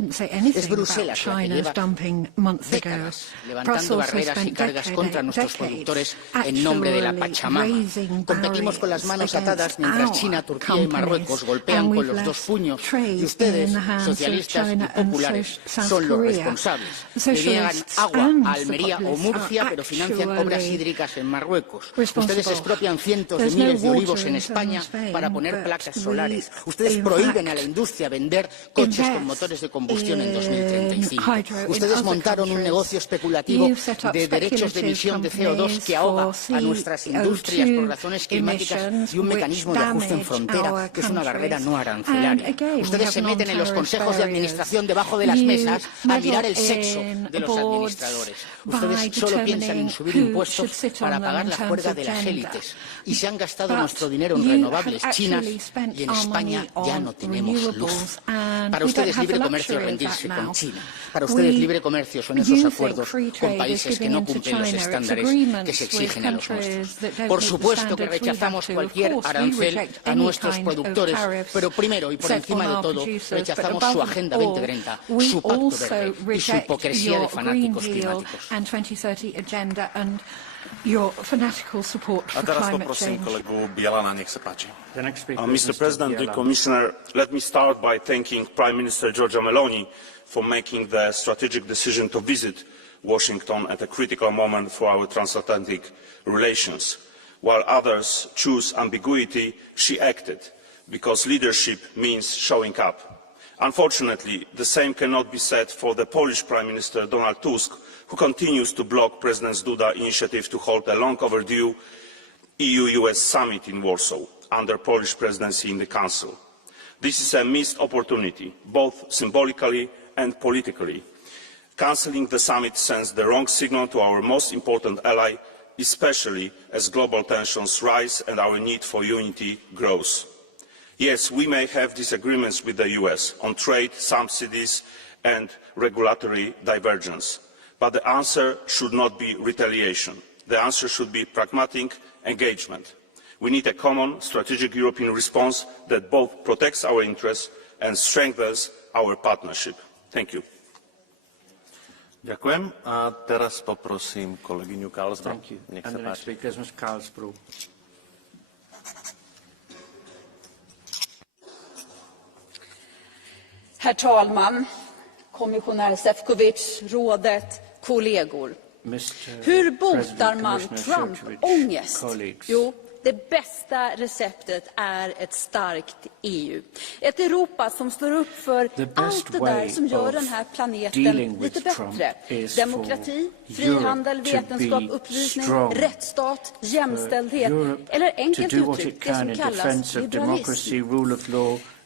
Es Bruselas la que lleva décadas levantando barreras y cargas contra nuestros productores en nombre de la Pachamama. Competimos con las manos atadas mientras China, Turquía y Marruecos golpean con los dos puños y ustedes, socialistas y populares, son los responsables. Le niegan agua a Almería o Murcia, pero financian obras hídricas en Marruecos. Ustedes expropian cientos de miles de olivos en España para poner placas solares. Ustedes prohíben a la industria vender coches con motores de combustión en 2035. Ustedes montaron un negocio especulativo de derechos de emisión de CO2 que ahoga a nuestras industrias por razones climáticas y un mecanismo de ajuste en frontera que es una barrera no arancelaria. Ustedes se meten en los consejos de administración debajo de las mesas a mirar el sexo de los administradores. Ustedes solo piensan en subir impuestos para pagar la juerga de las élites y se han gastado nuestro dinero en renovables chinas y en España ya no tenemos luz. Para ustedes libre comercio es rendirse con China. Para ustedes libre comercio son esos acuerdos con países que no cumplen los estándares que se exigen origen a los nuestros. Por supuesto que rechazamos cualquier arancel a nuestros productores, pero primero y por encima de todo rechazamos su Agenda 2030, su Pacto Verde y su hipocresía de fanáticos climáticos. Your fanatical support for climate change. Mr. President, dear Commissioner, let me start by thanking Prime Minister Giorgia Meloni for making the strategic decision to visit Washington at a critical moment for our transatlantic relations. While others choose ambiguity, she acted, because leadership means showing up. Unfortunately, the same cannot be said for the Polish Prime Minister Donald Tusk, who continues to block President Duda's initiative to hold a long-overdue EU-US summit in Warsaw, under Polish presidency in the Council. This is a missed opportunity, both symbolically and politically. Cancelling the summit sends the wrong signal to our most important ally, especially as global tensions rise and our need for unity grows. Yes, we may have disagreements with the US on trade, subsidies and regulatory divergence. But the answer should not be retaliation. The answer should be pragmatic engagement. We need a common strategic European response that both protects our interests and strengthens our partnership. Thank you. Ďakujem. A teraz poprosím kolegyňu Karlsbru. Nech sa páči. Herr talman, kommissionär Sefcovic, rådet, kollegor. Hur botar man Trump-ångest? Jo, det bästa receptet är ett starkt EU. Ett Europa som står upp för allt det där som gör den här planeten lite bättre. Demokrati, frihandel, vetenskap, upplysning, rättsstat, jämställdhet eller enkelt uttryckt det som kallas liberalism.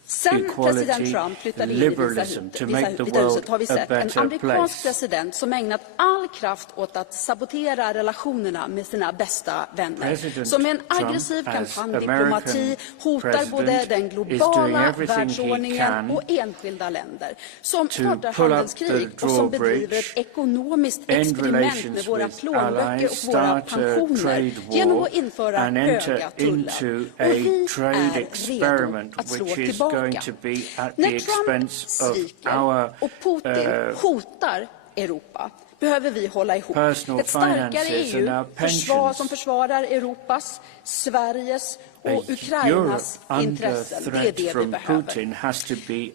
Sen president Trump flyttade in i Vita huset har vi sett en amerikansk president som ägnat all kraft åt att sabotera relationerna med sina bästa vänner. Som med en aggressiv kampanjdiplomati hotar både den globala världsordningen och enskilda länder. Som startar handelskrig och som bedriver ett ekonomiskt experiment med våra plånböcker och våra pensioner genom att införa höga tullar. Och vi är redo att slå tillbaka. När Trump sviker och Putin hotar Europa behöver vi hålla ihop. Ett starkare EU som försvarar Europas, Sveriges och Ukrainas intressen. Det är det vi behöver.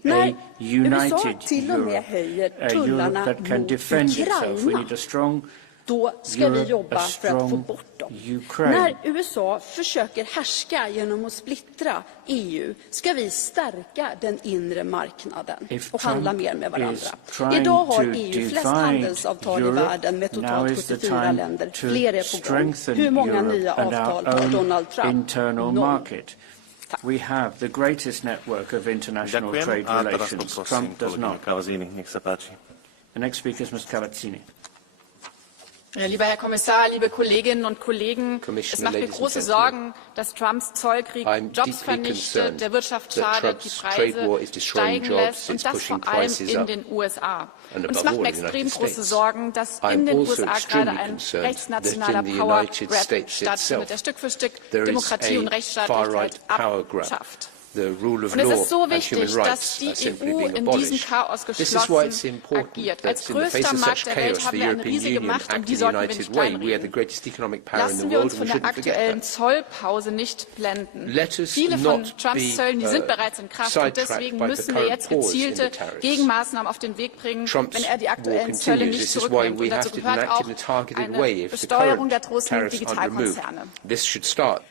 När USA till och med höjer tullarna mot Ukraina, då ska vi jobba för att få bort dem. När USA försöker härska genom att splittra EU ska vi stärka den inre marknaden och handla mer med varandra. Idag har EU flest handelsavtal i världen med totalt 74 länder. Fler är på gång. Hur många nya avtal har Donald Trump? We have the greatest network of international trade relations. Trump does not. The next speaker is Ms. Cavazzini. Lieber Herr Kommissar, liebe Kolleginnen und Kollegen, es macht mir große Sorgen, dass Trumps Zollkrieg Jobs vernichtet, der Wirtschaft schadet, die Preise steigen lässt und das vor allem in den USA. Und es macht mir extrem große Sorgen, dass in den USA gerade ein rechtsnationaler Power-Grab stattfindet, der Stück für Stück Demokratie und Rechtsstaatlichkeit abschafft. Und es ist so wichtig, dass die EU in diesem Chaos geschlossen agiert. Als größter Markt der Welt haben wir eine riesige Macht und die sollten wir nicht kleinreden. Lassen wir uns von der aktuellen Zollpause nicht blenden. Viele von Trumps Zöllen, die sind bereits in Kraft und deswegen müssen wir jetzt gezielte Gegenmaßnahmen auf den Weg bringen, wenn er die aktuellen Zölle nicht zurücknimmt. Und dazu gehört auch eine Besteuerung der großen Digitalkonzerne.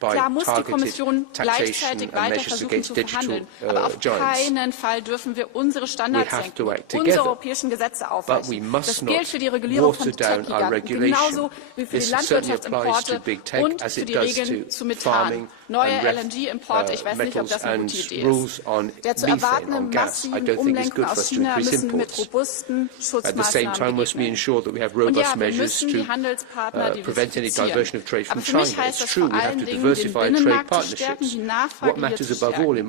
Klar muss die Kommission gleichzeitig weiter versuchen zu verhandeln. Aber auf keinen Fall dürfen wir unsere Standards senken, unsere europäischen Gesetze aufweichen. Das gilt für die Regulierung von Tech-Giganten genauso wie für die Landwirtschaftsimporte und für die Regeln zu Methan. Neue LNG-Importe, ich weiß nicht, ob das eine gute Idee ist. Der zu erwartende massiven Umlenken aus China müssen mit robusten Schutzmaßnahmen begegnet werden. Und ja, wir müssen die Handelspartner diversifizieren. Aber für mich heißt das vor allen Dingen, den Binnenmarkt zu stärken, die Nachfrage hier zu stärken.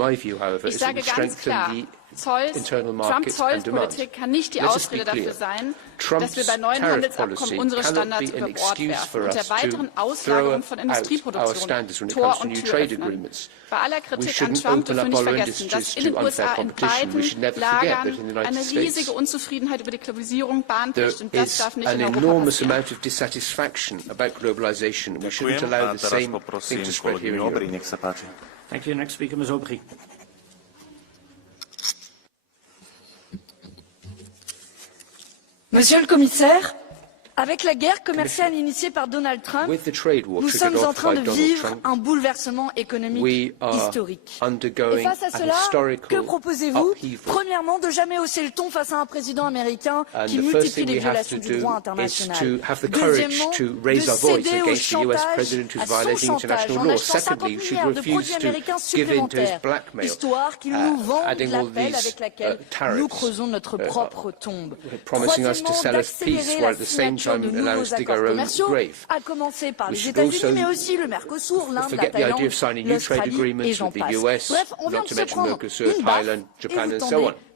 Ich sage ganz klar, Trump-Zollpolitik kann nicht die Ausrede dafür sein, dass wir bei neuen Handelsabkommen unsere Standards über Bord werfen und der weiteren Auslagerung von Industrieproduktion Tor und Tür öffnen. Bei aller Kritik an Trump dürfen wir nicht vergessen, dass in den USA in beiden Lagern eine riesige Unzufriedenheit über die Globalisierung Bahn bricht, und das darf nicht in Europa passieren. Thank you. Next speaker, Ms. Aubry. Monsieur le Commissaire, avec la guerre commerciale initiée par Donald Trump, nous sommes en train de vivre un bouleversement économique historique. Et face à cela, que proposez-vous? Premièrement, de jamais hausser le ton face à un président américain qui multiplie les violations du droit international. Deuxièmement, de céder au chantage, à son chantage, en achetant 50 milliards de produits américains supplémentaires, histoire qu'il nous vende la pelle avec laquelle nous creusons notre propre tombe. Troisièmement, d'accélérer la signature de nouveaux accords commerciaux, à commencer par les États-Unis, mais aussi le Mercosur, l'Inde, la Thaïlande, l'Australie et j'en passe. Bref, on vient de se prendre une baffe et vous tendez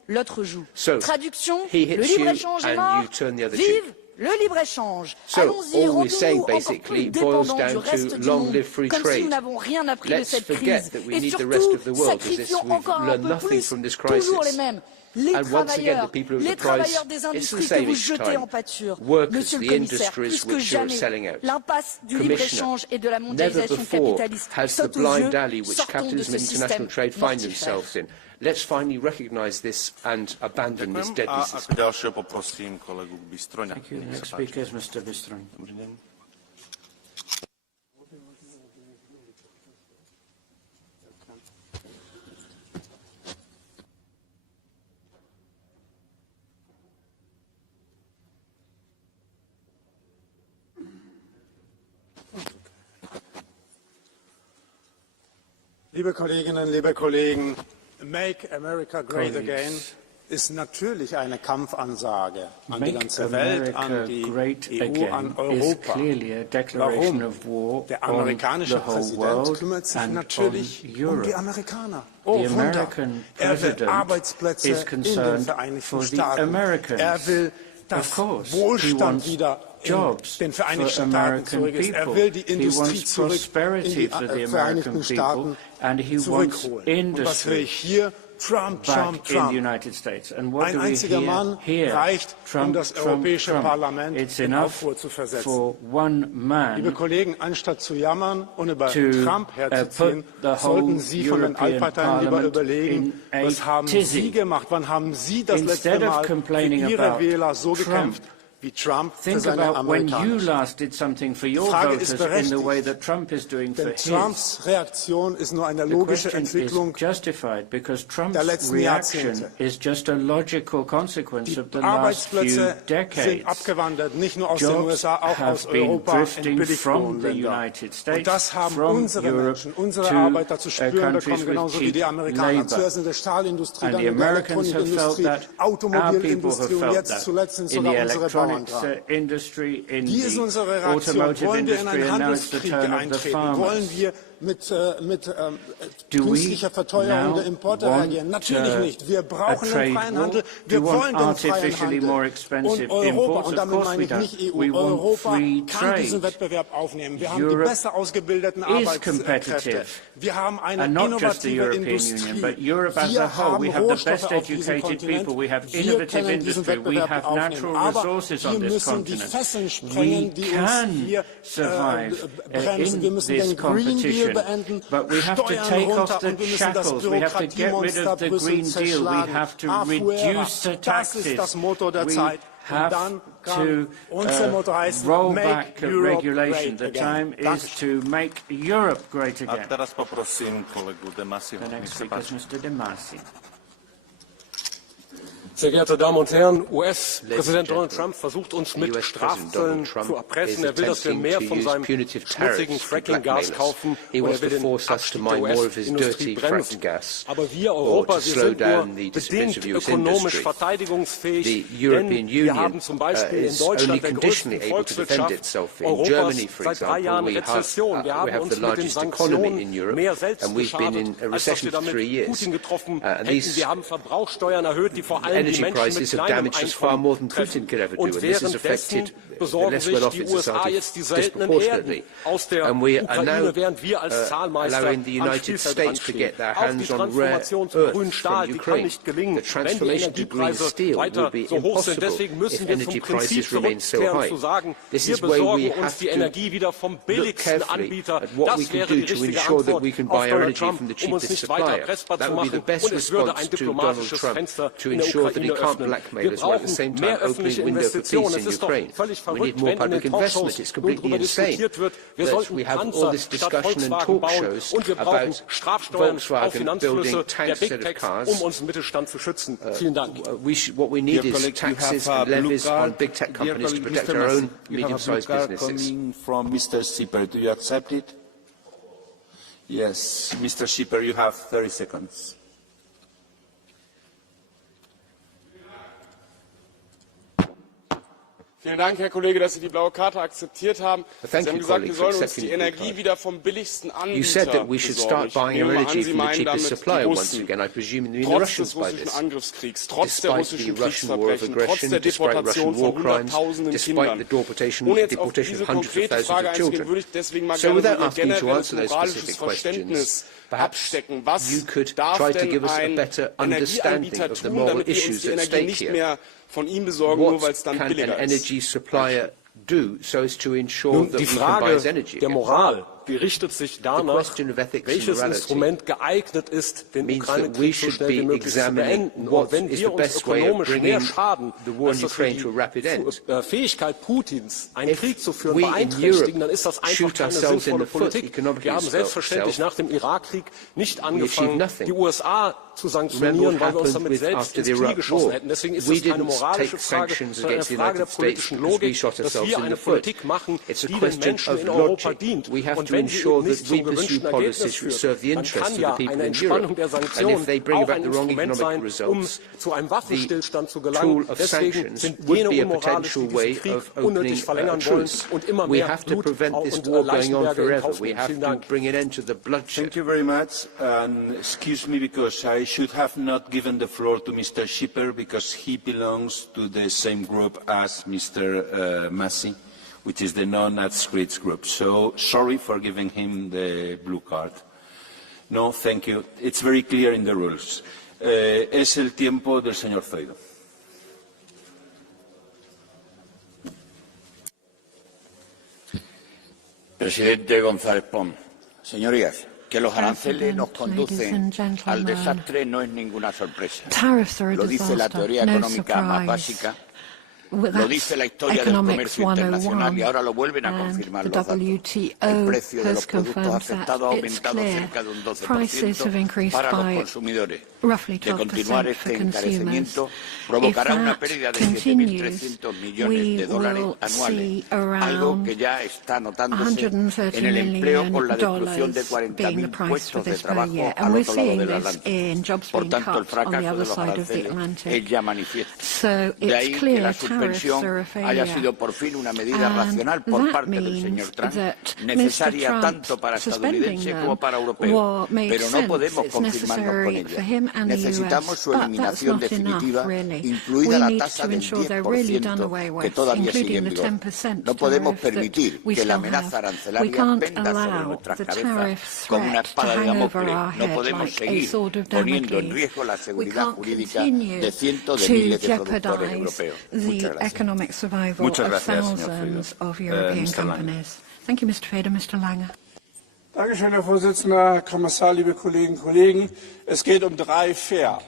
l'autre joue. Traduction, le libre-échange est mort, vive le libre-échange. Allons-y, rendons-nous encore plus dépendants du reste du monde, comme si nous n'avons rien appris de cette crise. Et surtout, sacrifions encore un peu plus, toujours les mêmes. Les travailleurs des industries que vous jetez en pâture. Monsieur le Commissaire, plus que jamais, l'impasse du libre-échange et de la mondialisation capitaliste saute aux yeux. Sortons de ce système mortifère. Let's finally recognize this and abandon this deadly system. Thank you. Next speaker is Mr. Bistron. Liebe Kolleginnen, liebe Kollegen, Make America Great Again ist natürlich eine Kampfansage an die ganze Welt, an die EU, an Europa. Warum? Der amerikanische Präsident kümmert sich natürlich um die Amerikaner. Oh Wunder! Er will Arbeitsplätze in den Vereinigten Staaten. Er will, dass Wohlstand wieder in den Vereinigten Staaten zurück ist. Er will die Industrie zurück in die Vereinigten Staaten zurückholen. Und was will ich hier? Trump, Trump, Trump. Ein einziger Mann reicht, um das Europäische Parlament in Aufruhr zu versetzen. Liebe Kollegen, anstatt zu jammern und über Trump herzuziehen, sollten Sie von den Altparteien lieber überlegen, was haben Sie gemacht? Wann haben Sie das letzte Mal für Ihre Wähler so gekämpft, wie Trump für seine Amerikaner? Die Frage ist berechtigt, denn Trumps Reaktion ist nur eine logische Entwicklung der letzten Jahrzehnte. Die Arbeitsplätze sind abgewandert, nicht nur aus den USA, auch aus Europa in Billiglohnländer. Und das haben unsere Menschen, unsere Arbeiter zu spüren bekommen, genauso wie die Amerikaner. Zuerst in der Stahlindustrie, dann in der Elektronikindustrie, Automobilindustrie und jetzt zuletzt sind sogar unsere Bauern. Wie ist unsere Reaktion? Wollen wir in einen Handelskrieg eintreten? Wollen wir mit künstlicher Verteuerung der Importe reagieren? Natürlich nicht. Wir brauchen den freien Handel. Wir wollen den freien Handel. Und Europa, und damit meine ich nicht EU, Europa kann diesen Wettbewerb aufnehmen. Wir haben die besser ausgebildeten Arbeitskräfte. Wir haben eine innovative Industrie. Wir haben Rohstoffe auf diesem Kontinent. Wir können diesen Wettbewerb aufnehmen. Aber wir müssen die Fesseln sprengen, die uns hier bremsen. Wir müssen den Green Deal beenden, Steuern runter und wir müssen das Bürokratiemonster Brüssel zerschlagen. Afuera, das ist das Motto der Zeit. Und dann kann unser Motto heißen, Make Europe Great Again. Sehr geehrte Damen und Herren, US-Präsident Donald Trump versucht uns mit Strafzöllen zu erpressen. Er will, dass wir mehr von seinem schmutzigen Fracking-Gas kaufen und er will den Abstieg der US-Industrie bremsen. Aber wir, Europa, wir sind nur bedingt ökonomisch verteidigungsfähig, denn wir haben zum Beispiel in Deutschland der größten Volkswirtschaft Europas seit 3 Jahren Rezession. Wir haben uns mit den Sanktionen mehr selbst geschadet, als dass wir damit Putin getroffen hätten. Wir haben Verbrauchsteuern erhöht, die vor allem energy prices have damaged us far more than Putin could ever do, and this has affected the less well-off in society disproportionately. And we are now allowing the United States to get their hands on rare earth from Ukraine. The transformation to green steel will be impossible if energy prices remain so high. This is why we have to look carefully at what we can do to ensure that we can buy our energy from the cheapest supplier. That would be the best response to Donald Trump, to ensure that he can't blackmail us while at the same time opening a window for peace in Ukraine. We need more public investment. It's completely insane that we have all this discussion and talk shows about Volkswagen building tanks instead of cars. What we need is taxes and levies on big tech companies to protect our own medium-sized businesses. Coming from Mr. Schipper, do you accept it? Yes, Mr. Schipper, you have 30 seconds. Vielen Dank, Herr Kollege, dass Sie die blaue Karte akzeptiert haben. Sie haben gesagt, wir sollen uns die Energie wieder vom billigsten Anbieter besorgen. Ich nehme an, Sie meinen damit die Russen. Trotz des russischen Angriffskriegs, trotz der russischen Kriegsverbrechen, trotz der Deportation von Hunderttausenden Kindern. Ohne jetzt auf diese konkrete Frage einzugehen, würde ich deswegen mal gerne so Ihr generelles moralisches Verständnis abstecken. Was darf denn ein Energieanbieter tun, damit wir uns die Energie nicht mehr von ihm besorgen, nur weil es dann billiger ist? Die Frage der Moral, die richtet sich danach, welches Instrument geeignet ist, den Ukraine-Krieg so schnell wie möglich zu beenden. Und wenn wir uns ökonomisch mehr schaden, als dass wir die Fähigkeit Putins, einen Krieg zu führen, beeinträchtigen, dann ist das einfach keine sinnvolle Politik. Wir haben selbstverständlich nach dem Irakkrieg nicht angefangen, die USA zu sanktionieren, weil wir uns damit selbst ins Knie geschossen hätten. Deswegen ist es keine moralische Frage, sondern eine Frage der politischen Logik, dass wir eine Politik machen, die den Menschen in Europa dient. Und wenn sie eben nicht zum gewünschten Ergebnis führt, dann kann ja eine Entspannung der Sanktionen auch ein Instrument sein, um zu einem Waffenstillstand zu gelangen. Deswegen sind jene unmoralisch, die diesen Krieg unnötig verlängern wollen und immer mehr Blut und Leichenberge in Kauf nehmen. Vielen Dank. Thank you very much. Excuse me, because I should have not given the floor to Mr. Schipper, because he belongs to the same group as Mr. Massey, which is the non-adscripts group. So sorry for giving him the blue card. No, thank you. It's very clear in the rules. Es el tiempo del señor Zoido. Presidente González Pons, señorías, que los aranceles nos conducen al desastre no es ninguna sorpresa. Lo dice la teoría económica más básica. Lo dice la historia del comercio internacional y ahora lo vuelven a confirmar los datos. El precio de los productos afectados ha aumentado cerca de un 12% para los consumidores. De continuar este encarecimiento, provocará una pérdida de 7.300 millones de dólares anuales, algo que ya está notándose en el empleo con la destrucción de 40.000 puestos de trabajo al otro lado del Atlántico. Por tanto, el fracaso de los aranceles es ya manifiesto. De ahí que la suspensión haya sido por fin una medida racional por parte del señor Trump, necesaria tanto para estadounidenses como para europeos, pero no podemos confirmarnos con ella. Necesitamos su eliminación definitiva, incluida la tasa del 10% que todavía sigue en vigor. No podemos permitir que la amenaza arancelaria penda sobre nuestras cabezas como una espada de Damocles. No podemos seguir poniendo en riesgo la seguridad jurídica de cientos de miles de productores europeos. Muchas gracias, señor Friede. Dankeschön, Herr Vorsitzender, Herr Kommissar, liebe Kolleginnen und Kollegen. Es geht um 3 Fair.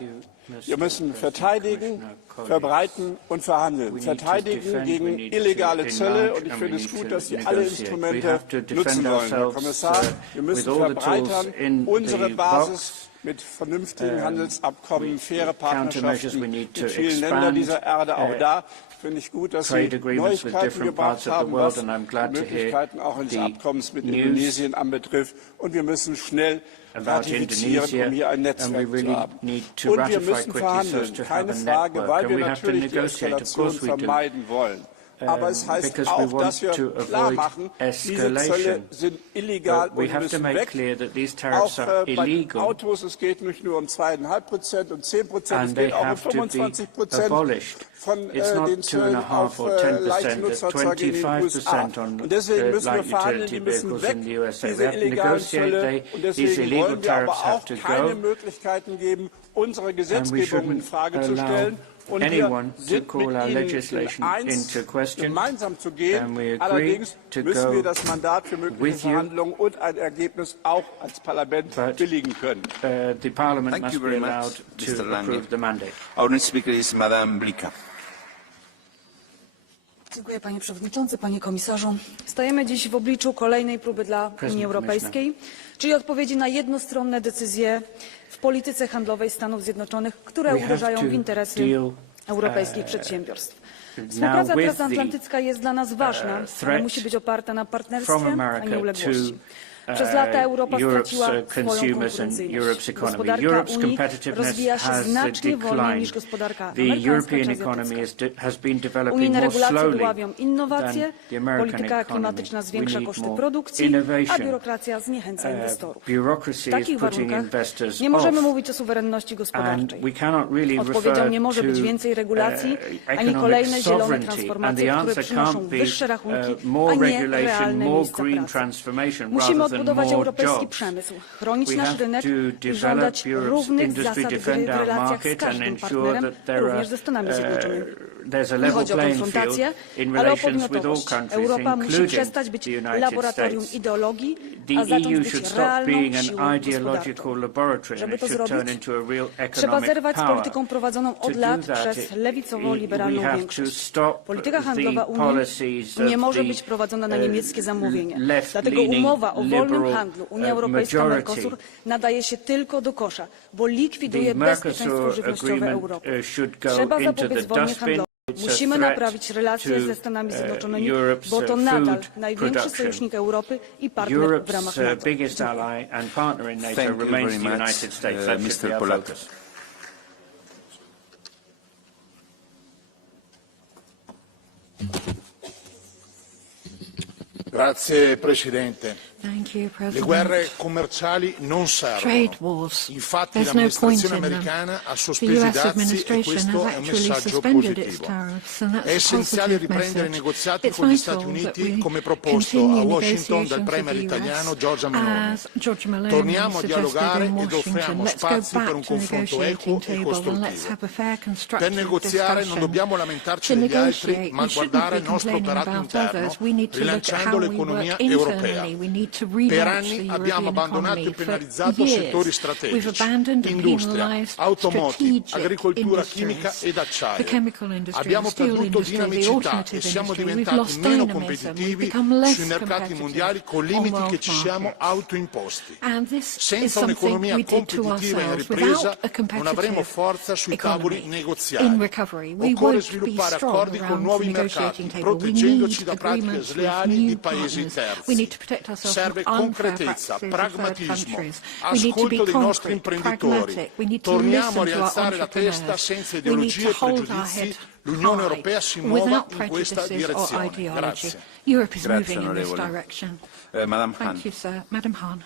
Wir müssen verteidigen, verbreiten und verhandeln. Verteidigen gegen illegale Zölle, und ich finde es gut, dass Sie alle Instrumente nutzen wollen, Herr Kommissar. Wir müssen verbreitern unsere Basis mit vernünftigen Handelsabkommen, faire Partnerschaften mit vielen Ländern dieser Erde. Auch da finde ich gut, dass Sie Neuigkeiten gebracht haben, was die Möglichkeiten auch eines Abkommens mit Indonesien anbetrifft. Und wir müssen schnell ratifizieren, um hier ein Netzwerk zu haben. Und wir müssen verhandeln, keine Frage, weil wir natürlich die Eskalation vermeiden wollen. Aber es heißt auch, dass wir klar machen, diese Zölle sind illegal und müssen weg. Auch bei den Autos, es geht nicht nur um 2,5% und 10%, es geht auch um 25% von den Zöllen auf leichte Nutzfahrzeuge in den USA. Und deswegen müssen wir verhandeln, die müssen weg, diese illegalen Zölle. Und deswegen wollen wir aber auch keine Möglichkeiten geben, unsere Gesetzgebung in Frage zu stellen. Und wir sind mit Ihnen eins, gemeinsam zu gehen. Allerdings müssen wir das Mandat für mögliche Verhandlungen und ein Ergebnis auch als Parlament billigen können. The Parliament must be allowed to approve the mandate. Our next speaker is Madame Blika. Dziękuję, panie przewodniczący, panie komisarzu. Stajemy dziś w obliczu kolejnej próby dla Unii Europejskiej, czyli odpowiedzi na jednostronne decyzje w polityce handlowej Stanów Zjednoczonych, które uderzają w interesy europejskich przedsiębiorstw. Współpraca transatlantycka jest dla nas ważna, ale musi być oparta na partnerstwie, a nie uległości. Przez lata Europa straciła swoją konkurencyjność. Gospodarka Unii rozwija się znacznie wolniej niż gospodarka amerykańska. Unijne regulacje dławią innowacje, polityka klimatyczna zwiększa koszty produkcji, a biurokracja zniechęca inwestorów. W takich warunkach nie możemy mówić o suwerenności gospodarczej. Odpowiedzią nie może być więcej regulacji, ani kolejne zielone transformacje, które przynoszą wyższe rachunki, a nie realne miejsca pracy. Musimy odbudować europejski przemysł, chronić nasz rynek i żądać równych zasad gry w relacjach z każdym partnerem, również ze Stanami Zjednoczonymi. Nie chodzi o konfrontację, ale o podmiotowość. Europa musi przestać być laboratorium ideologii, a zacząć być realną siłą gospodarczą. Żeby to zrobić, trzeba zerwać z polityką prowadzoną od lat przez lewicowo-liberalną większość. Polityka handlowa Unii nie może być prowadzona na niemieckie zamówienie. Dlatego umowa o wolnym handlu Unia Europejska-Mercosur nadaje się tylko do kosza, bo likwiduje bezpieczeństwo żywnościowe Europy. Trzeba zapobiec wojnie handlowej. Musimy naprawić relacje ze Stanami Zjednoczonymi, bo to nadal największy sojusznik Europy i partner w ramach NATO. Grazie Presidente. Le guerre commerciali non servono. Infatti l'amministrazione americana ha sospeso i dazi e questo è un messaggio positivo. È essenziale riprendere i negoziati con gli Stati Uniti come proposto a Washington dal premier italiano Giorgia Meloni. Torniamo a dialogare ed offriamo spazi per un confronto equo e costruttivo. Per negoziare non dobbiamo lamentarci degli altri, ma guardare il nostro operato interno, rilanciando l'economia europea. Per anni abbiamo abbandonato e penalizzato settori strategici, industria, automotive, agricoltura chimica ed acciaio. Abbiamo perduto dinamicità e siamo diventati meno competitivi sui mercati mondiali con limiti che ci siamo autoimposti. Senza un'economia competitiva in ripresa non avremo forza sui tavoli negoziali. Occorre sviluppare accordi con nuovi mercati, proteggendoci da pratiche sleali di paesi terzi. Serve concretezza, pragmatismo, ascolto dei nostri imprenditori. Torniamo a rialzare la testa senza ideologie e pregiudizi. L'Unione Europea si muova in questa direzione. Grazie. Grazie, onorevole. Madame Hahn. Thank you, sir. Madam Hahn.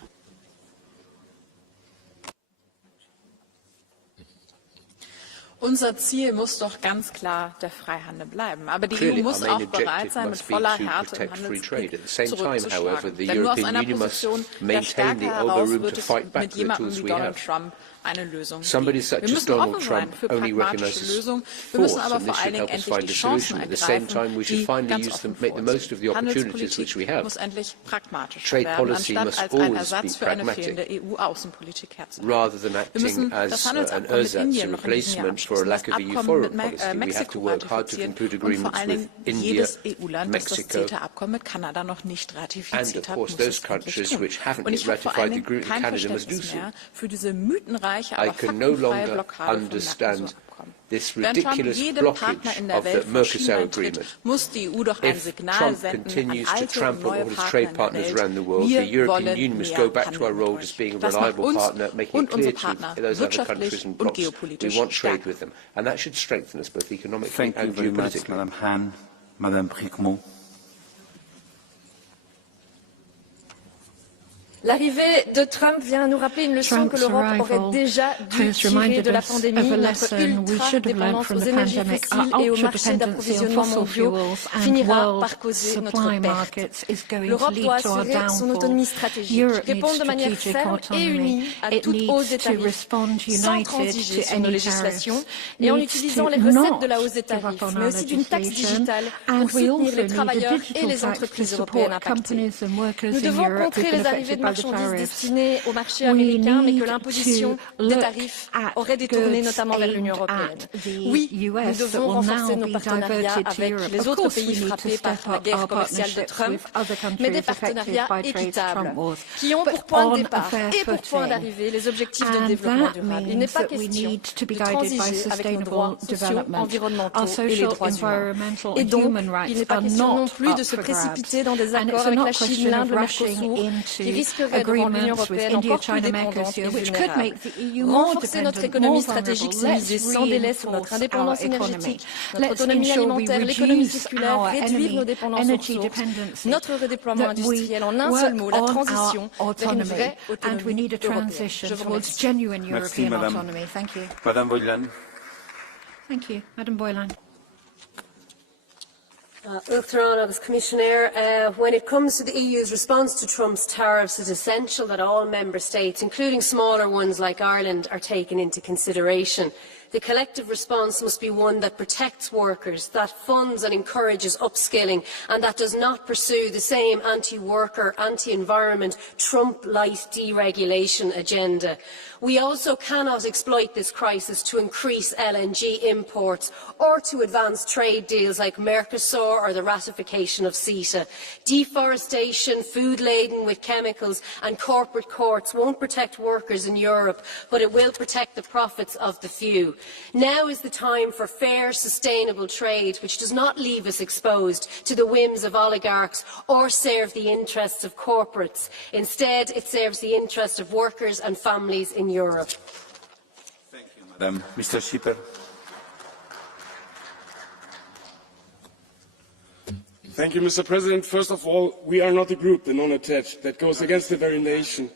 Unser Ziel muss doch ganz klar der Freihandel bleiben. Aber die EU muss auch bereit sein, mit voller Härte im Handelskrieg zurückzuschlagen. Denn nur aus einer Position der Stärke heraus wird es mit jemandem wie Donald Trump eine Lösung Somebody geben. such Wir as müssen Donald offen sein Trump für only pragmatische recognizes Lösungen. Wir müssen force, aber and vor this allen should Dingen help us endlich find die a Chancen solution. At the same ergreifen, time, we should die finally ganz use offen them, make the most of the opportunities which we Handelspolitik have. muss endlich pragmatisch Trade werden, policy anstatt must als ein always Ersatz be für eine pragmatic, fehlende EU-Außenpolitik herzustellen. rather than Wir acting müssen das as an Handelsabkommen mit ersatz, Indien a noch in diesem Jahr replacement for a abschließen, lack das of EU Abkommen foreign mit policy. We have to Mexiko work hard to ratifizieren conclude und vor agreements allen with Dingen India, jedes EU-Land, das das Mexico, CETA-Abkommen mit Kanada noch nicht and ratifiziert of hat, course muss those es endlich countries tun. which haven't Und yet ich habe vor ratified allen the Dingen agreement with kein Canada must do Verständnis so. mehr für diese mythenreiche, I aber can no faktenfreie longer Blockade von understand Mercosur-Abkommen. this Während Trump ridiculous jedem Partner blockage in der of the Welt vor Mercosur Schienen eintritt, agreement. muss die EU doch ein If Signal Trump senden an continues to alte und trample neue all his Partner trade in der partners Welt. around the world, the Wir European wollen Union must mehr go back to our Handel role mit as euch. being a Das macht reliable uns partner, making und it clear unsere Partner to those other wirtschaftlich countries and und blocs we geopolitisch want trade stärker. with them. And that should strengthen us both economically Thank you and very much, geopolitically. Madam Han. Madame Bricmont. L'arrivée de Trump vient nous rappeler une leçon que l'Europe aurait déjà dû tirer de la pandémie. Notre ultra-dépendance aux énergies fossiles et aux marchés d'approvisionnement mondiaux finira par causer notre perte. L'Europe doit assurer son autonomie stratégique, répondre de manière ferme et unie à toute hausse des tarifs, sans transiger sur nos législations et en utilisant les recettes de la hausse des tarifs, mais aussi d'une taxe digitale pour soutenir les travailleurs et les entreprises européennes impactées. Nous devons contrer les arrivées de marchandises destinées au marché américain, mais que l'imposition des tarifs aurait détourné notamment vers l'Union européenne. Oui, nous devons renforcer nos partenariats avec les autres pays frappés par la guerre commerciale de Trump, mais des partenariats équitables, qui ont pour point de départ et pour point d'arrivée les objectifs de développement durable. Il n'est pas question de transiger avec nos droits sociaux, environnementaux et les droits humains. Et donc, il n'est pas question non plus de se précipiter dans des accords avec la Chine, l'Inde, le Mercosur, qui risqueraient de rendre l'Union européenne encore plus dépendante et vulnérable. Renforcer notre économie stratégique, c'est miser sans délai sur notre indépendance énergétique, notre autonomie alimentaire, l'économie circulaire, réduire nos dépendances aux ressources, notre redéploiement industriel, en un seul mot, la transition vers une vraie autonomie européenne. Je vous remercie. Merci, Madame. Madame Boylan. Thank you. Madam Boylan. Commissioner, when it comes to the EU's response to Trump's tariffs, it is essential that all member states, including smaller ones like Ireland, are taken into consideration. The collective response must be one that protects workers, that funds and encourages upskilling, and that does not pursue the same anti-worker, anti-environment, Trump-light deregulation agenda. We also cannot exploit this crisis to increase LNG imports or to advance trade deals like Mercosur or the ratification of CETA. Deforestation, food laden with chemicals and corporate courts won't protect workers in Europe, but it will protect the profits of the few. Now is the time for fair, sustainable trade, which does not leave us exposed to the whims of oligarchs or serve the interests of corporates. Instead, it serves the interests of workers and families in Europe. Thank you, Madam. Mr. Schipper. Thank you, Mr. President. First of all, we are not a group, the non-attached, that goes against the very nation.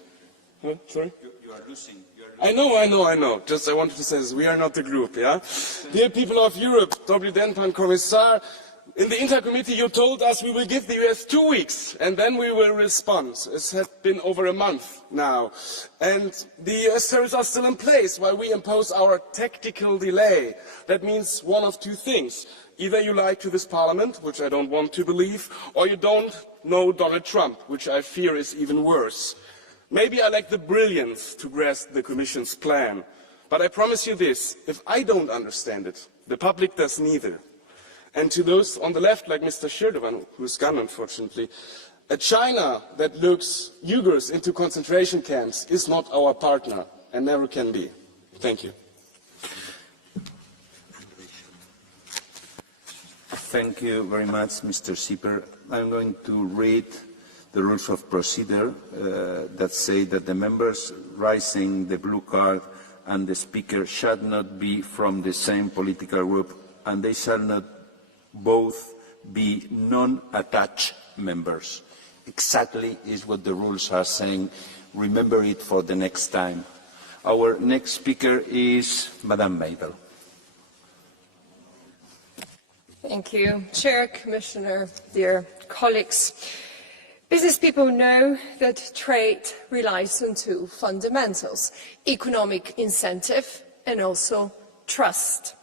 Huh? Sorry? You are losing. I know. Just I wanted to say this. We are not the group, yeah? Dear people of Europe, Dobry den Pan Kommissar, in the Intercommittee you told us we will give the US 2 weeks and then we will respond. It has been over a month now. And the US tariffs are still in place while we impose our tactical delay. That means one of two things. Either you lie to this Parliament, which I don't want to believe, or you don't know Donald Trump, which I fear is even worse. Maybe I lack the brilliance to grasp the Commission's plan, but I promise you this, if I don't understand it, the public does neither. And to those on the left, like Mr. Shirdovan, who is gone unfortunately, a China that looks Uyghurs into concentration camps is not our partner and never can be. Thank you. Thank you very much, Mr. Schipper. I'm going to read the rules of procedure that say that the members raising the blue card and the speaker shall not be from the same political group and they shall not both be non-attached members. Exactly is what the rules are saying. Remember it for the next time. Our next speaker is Madame Mabel. Thank you, Chair, Commissioner, dear colleagues. Business people know that trade relies on two fundamentals: economic incentive and also trust.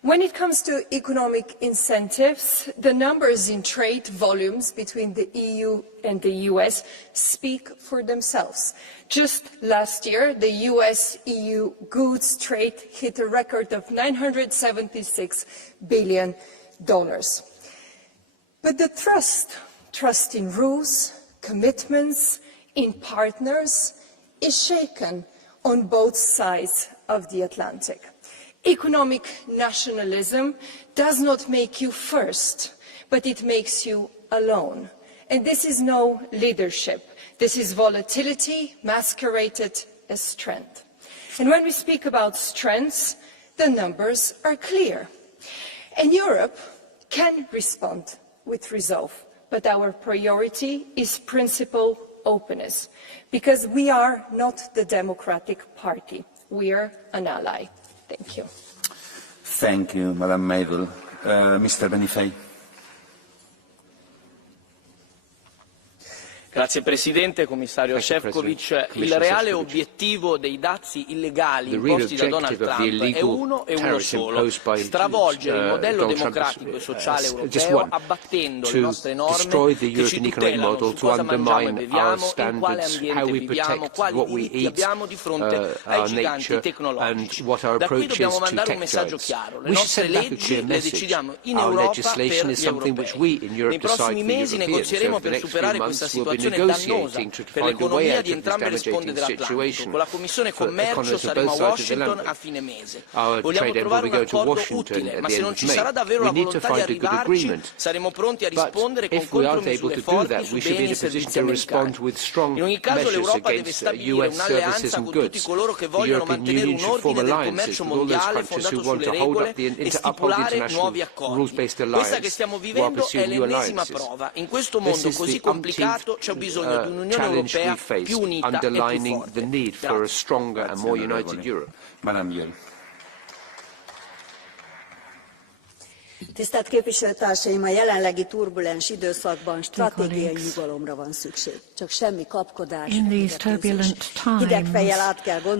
When it comes to economic incentives, the numbers in trade volumes between the EU and the US speak for themselves. Just last year, the US-EU goods trade hit a record of $976 billion. But the trust in rules, commitments, in partners is shaken on both sides of the Atlantic. Economic nationalism does not make you first, but it makes you alone. And this is no leadership. This is volatility masqueraded as strength. And when we speak about strengths, the numbers are clear. And Europe can respond with resolve, but our priority is principal openness, because we are not the Democratic Party. We are an ally. Thank you. Thank you, Madam Mabel. Mr. Benifei. Grazie Presidente, Commissario Sefcovic. Il reale obiettivo dei dazi illegali imposti da Donald Trump è uno e uno solo: stravolgere il modello democratico e sociale europeo, abbattendo le nostre norme che ci tutelano su cosa mangiamo e beviamo, in quale ambiente viviamo, quali diritti abbiamo di fronte ai giganti tecnologici. Da qui dobbiamo mandare un messaggio chiaro: le nostre leggi le decidiamo in Europa per gli europei. Nei prossimi mesi negozieremo per superare questa situazione dannosa per l'economia di entrambe le sponde dell'Atlantico. Con la Commissione Commercio saremo a Washington a fine mese. Vogliamo trovare un accordo utile, ma se non ci sarà davvero la volontà di arrivarci, saremo pronti a rispondere con contromisure forti su beni e servizi americani. In ogni caso l'Europa deve stabilire un'alleanza con tutti coloro che vogliono mantenere un ordine del commercio mondiale fondato sulle regole e stipulare nuovi accordi. Questa che stiamo vivendo è l'ennesima prova. In questo mondo così complicato c'è bisogno di un'Unione Europea più unita e più forte. Tisztelt képviselőtársaim, a jelenlegi turbulens időszakban stratégiai nyugalomra van szükség. Csak semmi kapkodás. In these turbulent times,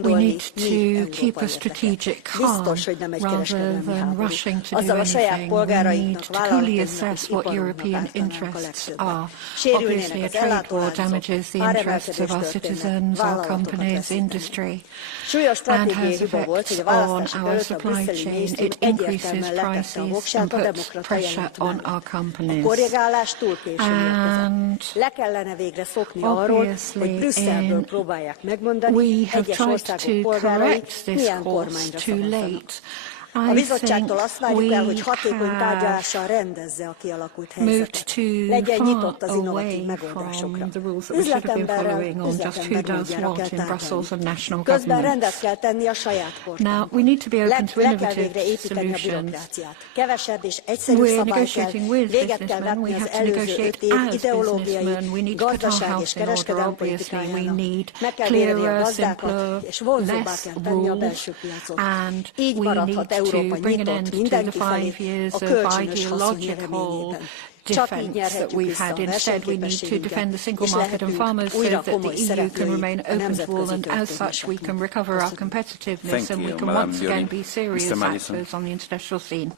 we need to keep a strategic calm rather than rushing to do anything. We need to fully assess what European interests are. Obviously, a trade war damages the interests of our citizens, our companies, industry, and has effects on our supply chain. It increases prices and puts pressure on our companies. And obviously, we have tried to correct this course too late. A bizottságtól azt várjuk el, hogy hatékony tárgyalással rendezze a kialakult helyzetet. Legyen nyitott az innovatív megoldásokra. Üzletemberrel, üzletembermódjára kell tárgyalni. Közben rendet kell tenni a saját kormányban. Le kell végre építeni a bürokráciát. Kevesebb és egyszerűbb szabály kell, véget kell vetni az előző 5 év ideológiai, gazdaság és kereskedelmi politikájának. Meg kell védeni a gazdákat, és vonzóbbá kell tenni a belső piacot. Így maradhat to bring an end to the 5 years of ideological defence that we've had. Instead, we need to defend the single market and farmers so that the EU can remain open to all, and as such we can recover our competitiveness and we can once again be serious actors on the international scene.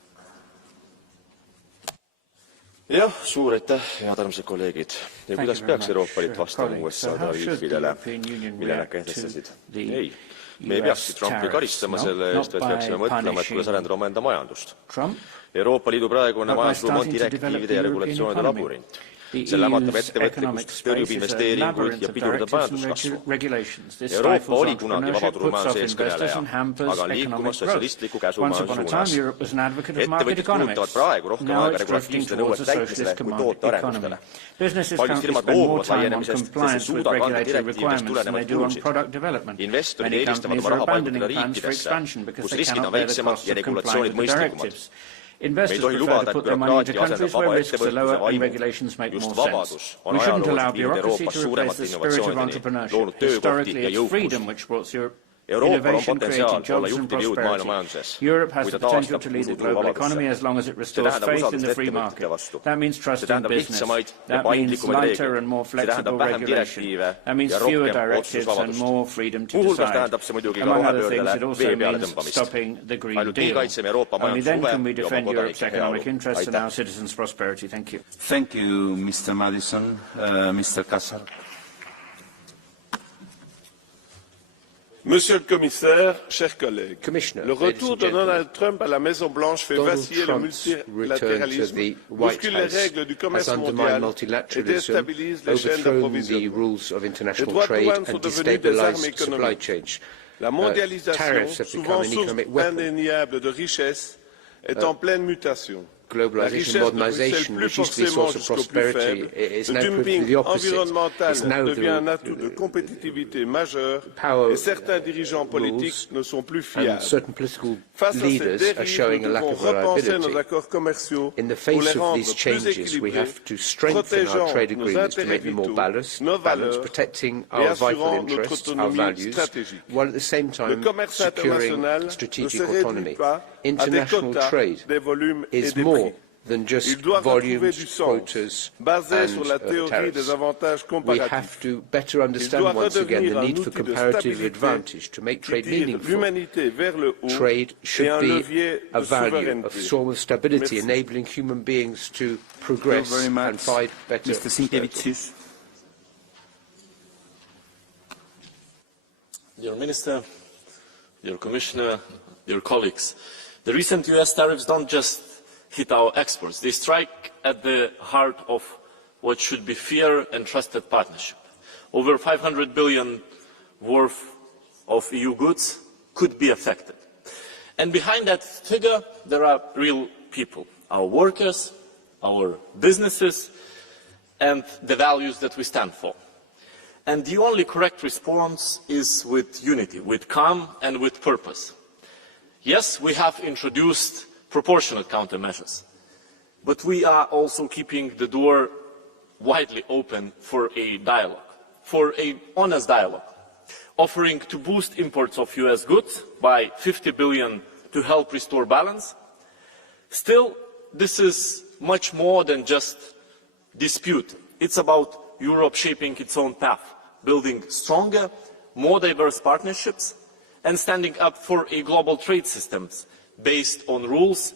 Jah, suur aitäh, head armsad kolleegid. Ja kuidas peaks Euroopa Liit vastama USA tariifidele, mille nad kehtestasid? Ei. Me ei peakski Trumpi karistama selle eest, vaid peaksime mõtlema, et kuidas arendada omaenda majandust. Euroopa Liidu praegune majandusruum on direktiivide ja regulatsioonide labürint. See lämmatab ettevõtlikkust, tõrjub investeeringuid ja pidurdab majanduskasvu. Euroopa oli kunagi vabaturumajanduse eeskõneleja, aga on liikumas sotsialistliku käsumajanduse suunas. Ettevõtjad kulutavad praegu rohkem aega regulatiivsete nõuete täitmisele kui tootearendustele. Paljud firmad loobuvad laienemisest, sest ei suuda kanda direktiividest tulenevaid kulusid. Investorid eelistavad oma raha paigutada riikidesse, kus riskid on väiksemad ja regulatsioonid mõistlikumad. Me ei tohi lubada, et bürokraatia asendab vaba ettevõtluse vaimu. Just vabadus on ajalooliselt viinud Euroopas suuremat innovatsiooni, loonud töökohti ja jõukust. Euroopal on potentsiaal olla juhtiv jõud maailma majanduses, kui ta taastab usuturu vabadusse. See tähendab usaldust ettevõtjate vastu. See tähendab lihtsamaid ja paindlikumaid reegleid. See tähendab vähem direktiive ja rohkem otsustusvabadust. Muuhulgas tähendab see muidugi ka rohepöördele vee peale tõmbamist. Ainult nii kaitseme Euroopa majanduse huve ja oma kodanike heaolu. Aitäh! Thank you, Mr. Madison. Mr. Kassar. Monsieur le Commissaire, chers collègues, le retour de Donald Trump à la Maison-Blanche fait vaciller le multilatéralisme, bouscule les règles du commerce mondial et déstabilise les chaînes d'approvisionnement. Les droits de douane sont devenus des armes économiques. La mondialisation, souvent source indéniable de richesse, est en pleine mutation. Globalization, modernization, which used to be a source of prosperity, is now proving the opposite. It's now devient un atout de compétitivité majeur et certains dirigeants politiques ne sont plus fiables. Certain political Face à ces leaders are showing a dérives, lack nous of devons repenser reliability. nos accords commerciaux In the pour les face of rendre these plus changes, we équilibrés, have to strengthen our trade protégeant nos agreements to intérêts make them more vitaux, balanced, nos valeurs protecting et our vital assurant notre interests, our autonomie values, stratégique. while at the same Le time commerce securing international ne strategic se réduit autonomy. pas à des International quotas, trade des volumes et is des more prix. than just Il doit retrouver volumes, du sens, quotas, basé sur la and théorie tariffs. des avantages We comparatifs. have to better Il understand doit once again redevenir the un need for outil de comparative stabilité advantage to make qui trade tire meaningful. l'humanité vers le haut Trade et should un be levier a de value, a souveraineté. form of stability, Merci. enabling human beings to progress Thank you very much. and find better. Mr. Sinkevicius. Dear Minister, dear Commissioner, dear colleagues, the recent US tariffs don't just hit our exports. They strike at the heart of what should be fair and trusted partnership. Over 500 billion worth of EU goods could be affected. And behind that figure, there are real people, our workers, our businesses, and the values that we stand for. And the only correct response is with unity, with calm and with purpose. Yes, we have introduced proportionate countermeasures, but we are also keeping the door widely open for a dialogue, for an honest dialogue, offering to boost imports of US goods by 50 billion to help restore balance. Still, this is much more than just dispute. It's about Europe shaping its own path, building stronger, more diverse partnerships, and standing up for a global trade system based on rules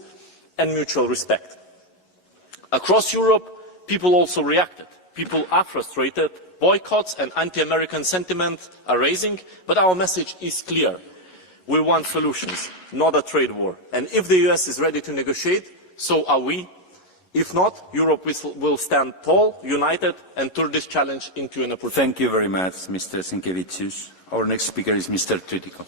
and mutual respect. Across Europe, people also reacted. People are frustrated, boycotts and anti-American sentiment are rising, but our message is clear. We want solutions, not a trade war. And if the US is ready to negotiate, so are we. If not, Europe will stand tall, united, and turn this challenge into an opportunity. Thank you very much, Mr. Sinkevicius. Our next speaker is Mr. Tritico.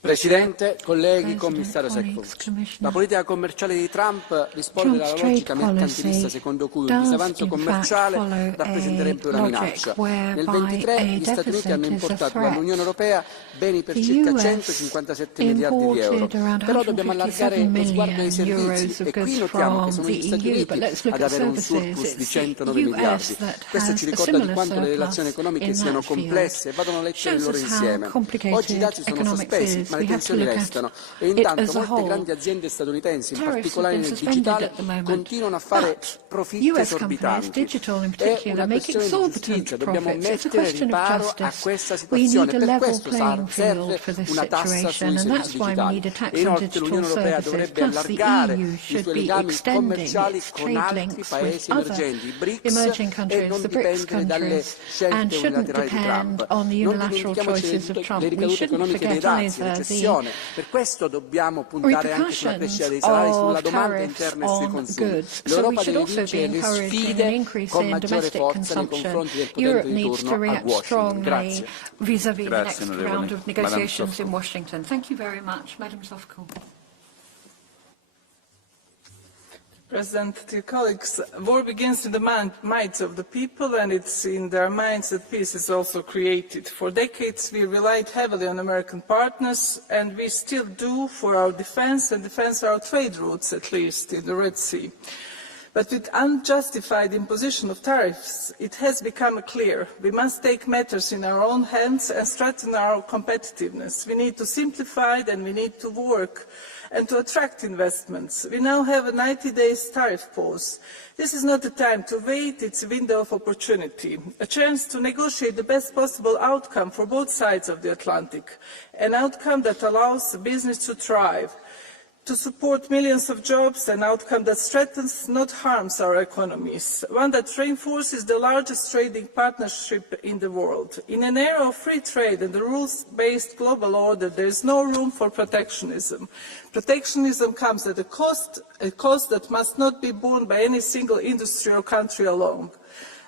Presidente, colleghi, commissario Sefcovic. La politica commerciale di Trump risponde alla logica mercantilista secondo cui un disavanzo commerciale rappresenterebbe una minaccia. Nel 2023 gli Stati Uniti hanno importato dall'Unione Europea beni per circa 157 miliardi di euro. Però dobbiamo allargare lo sguardo ai servizi e qui notiamo che sono gli Stati Uniti ad avere un surplus di 109 miliardi. Questo ci ricorda di quanto le relazioni economiche siano complesse e vadano lette nel loro insieme. Oggi i dati sono sospesi, ma le tensioni restano e intanto molte grandi aziende statunitensi, in particolare nel digitale, continuano a fare profitti esorbitanti. È una questione di giustizia, dobbiamo mettere riparo a questa situazione, per questo serve una tassa sui servizi digitali e inoltre l'Unione Europea dovrebbe allargare i suoi legami commerciali con altri paesi emergenti, i BRICS, e non dipendere dalle scelte unilaterali di Trump. Non dimentichiamoci le ricadute economiche dei dazi, recessione. Per questo dobbiamo puntare anche sulla crescita dei salari, sulla domanda interna e sui consumi. L'Europa deve vincere le sfide con maggiore forza nei confronti del potente di turno a Washington. Grazie. Vis-à-vis the next round of negotiations in Washington. Thank you very much. Madam Sefcovic. President, dear colleagues, war begins in the minds of the people, and it's in their minds that peace is also created. For decades, we relied heavily on American partners, and we still do for our defense and defense our trade routes, at least in the Red Sea. But with unjustified imposition of tariffs, it has become clear we must take matters in our own hands and strengthen our competitiveness. We need to simplify and we need to work and to attract investments. We now have a 90-day tariff pause. This is not the time to wait, it's a window of opportunity, a chance to negotiate the best possible outcome for both sides of the Atlantic, an outcome that allows business to thrive, to support millions of jobs, an outcome that strengthens, not harms our economies, one that reinforces the largest trading partnership in the world. In an era of free trade and the rules-based global order, there is no room for protectionism. Protectionism comes at a cost that must not be borne by any single industry or country alone.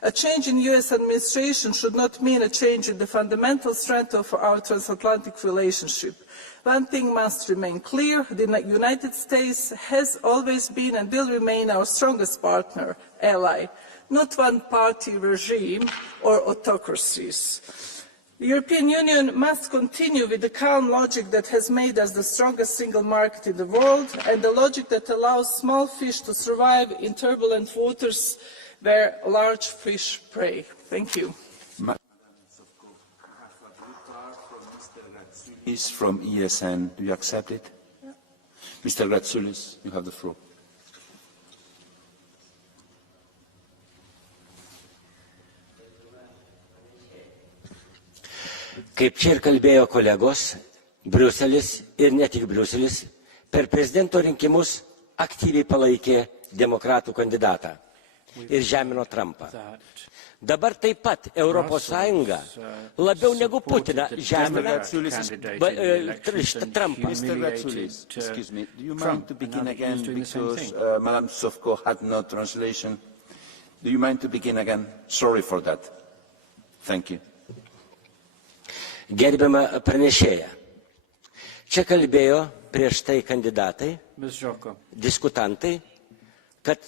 A change in US administration should not mean a change in the fundamental strength of our transatlantic relationship. One thing must remain clear, the United States has always been and will remain our strongest partner, ally, not one-party regime or autocracies. The European Union must continue with the calm logic that has made us the strongest single market in the world and the logic that allows small fish to survive in turbulent waters where large fish prey. Thank you. Is from ESN. Do you accept it? Yeah. Mr. Gratsoulis, you have the floor. Kaip čia ir kalbėjo kolegos, Briuselis ir ne tik Briuselis per prezidento rinkimus aktyviai palaikė demokratų kandidatą ir žemino Trumpą. Dabar taip pat Europos Sąjunga labiau negu Putiną žemina Trumpą. Excuse me, do you mind to begin again because Madam Sofko had no translation? Do you mind to begin again? Sorry for that. Thank you. Gerbiama pranešėja, čia kalbėjo prieš tai kandidatai, diskutantai, kad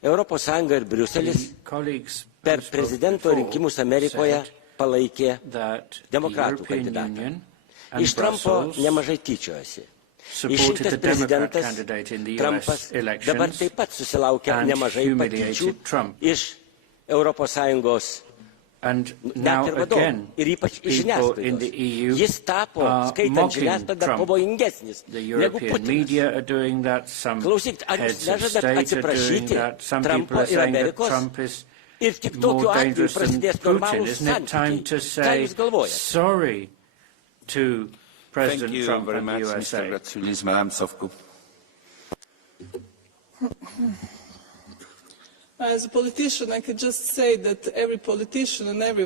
Europos Sąjunga ir Briuselis per prezidento rinkimus Amerikoje palaikė demokratų kandidatą. Iš Trumpo nemažai tyčiojasi. Išrinktas prezidentas Trumpas dabar taip pat susilaukia nemažai patyčių iš Europos Sąjungos net ir vadovų ir ypač iš žiniasklaidos. Jis tapo, skaitant žiniasklaidą, pavojingesnis negu Putinas. Klausykit, ar jūs nežadat atsiprašyti Trumpo ir Amerikos? Ir tik tokiu atveju prasidės normalūs santykiai. Ką jūs galvojate? Thank you very much, Mr. Gratsoulis, Madam Sofko. As a politician, I could just say that every politician and every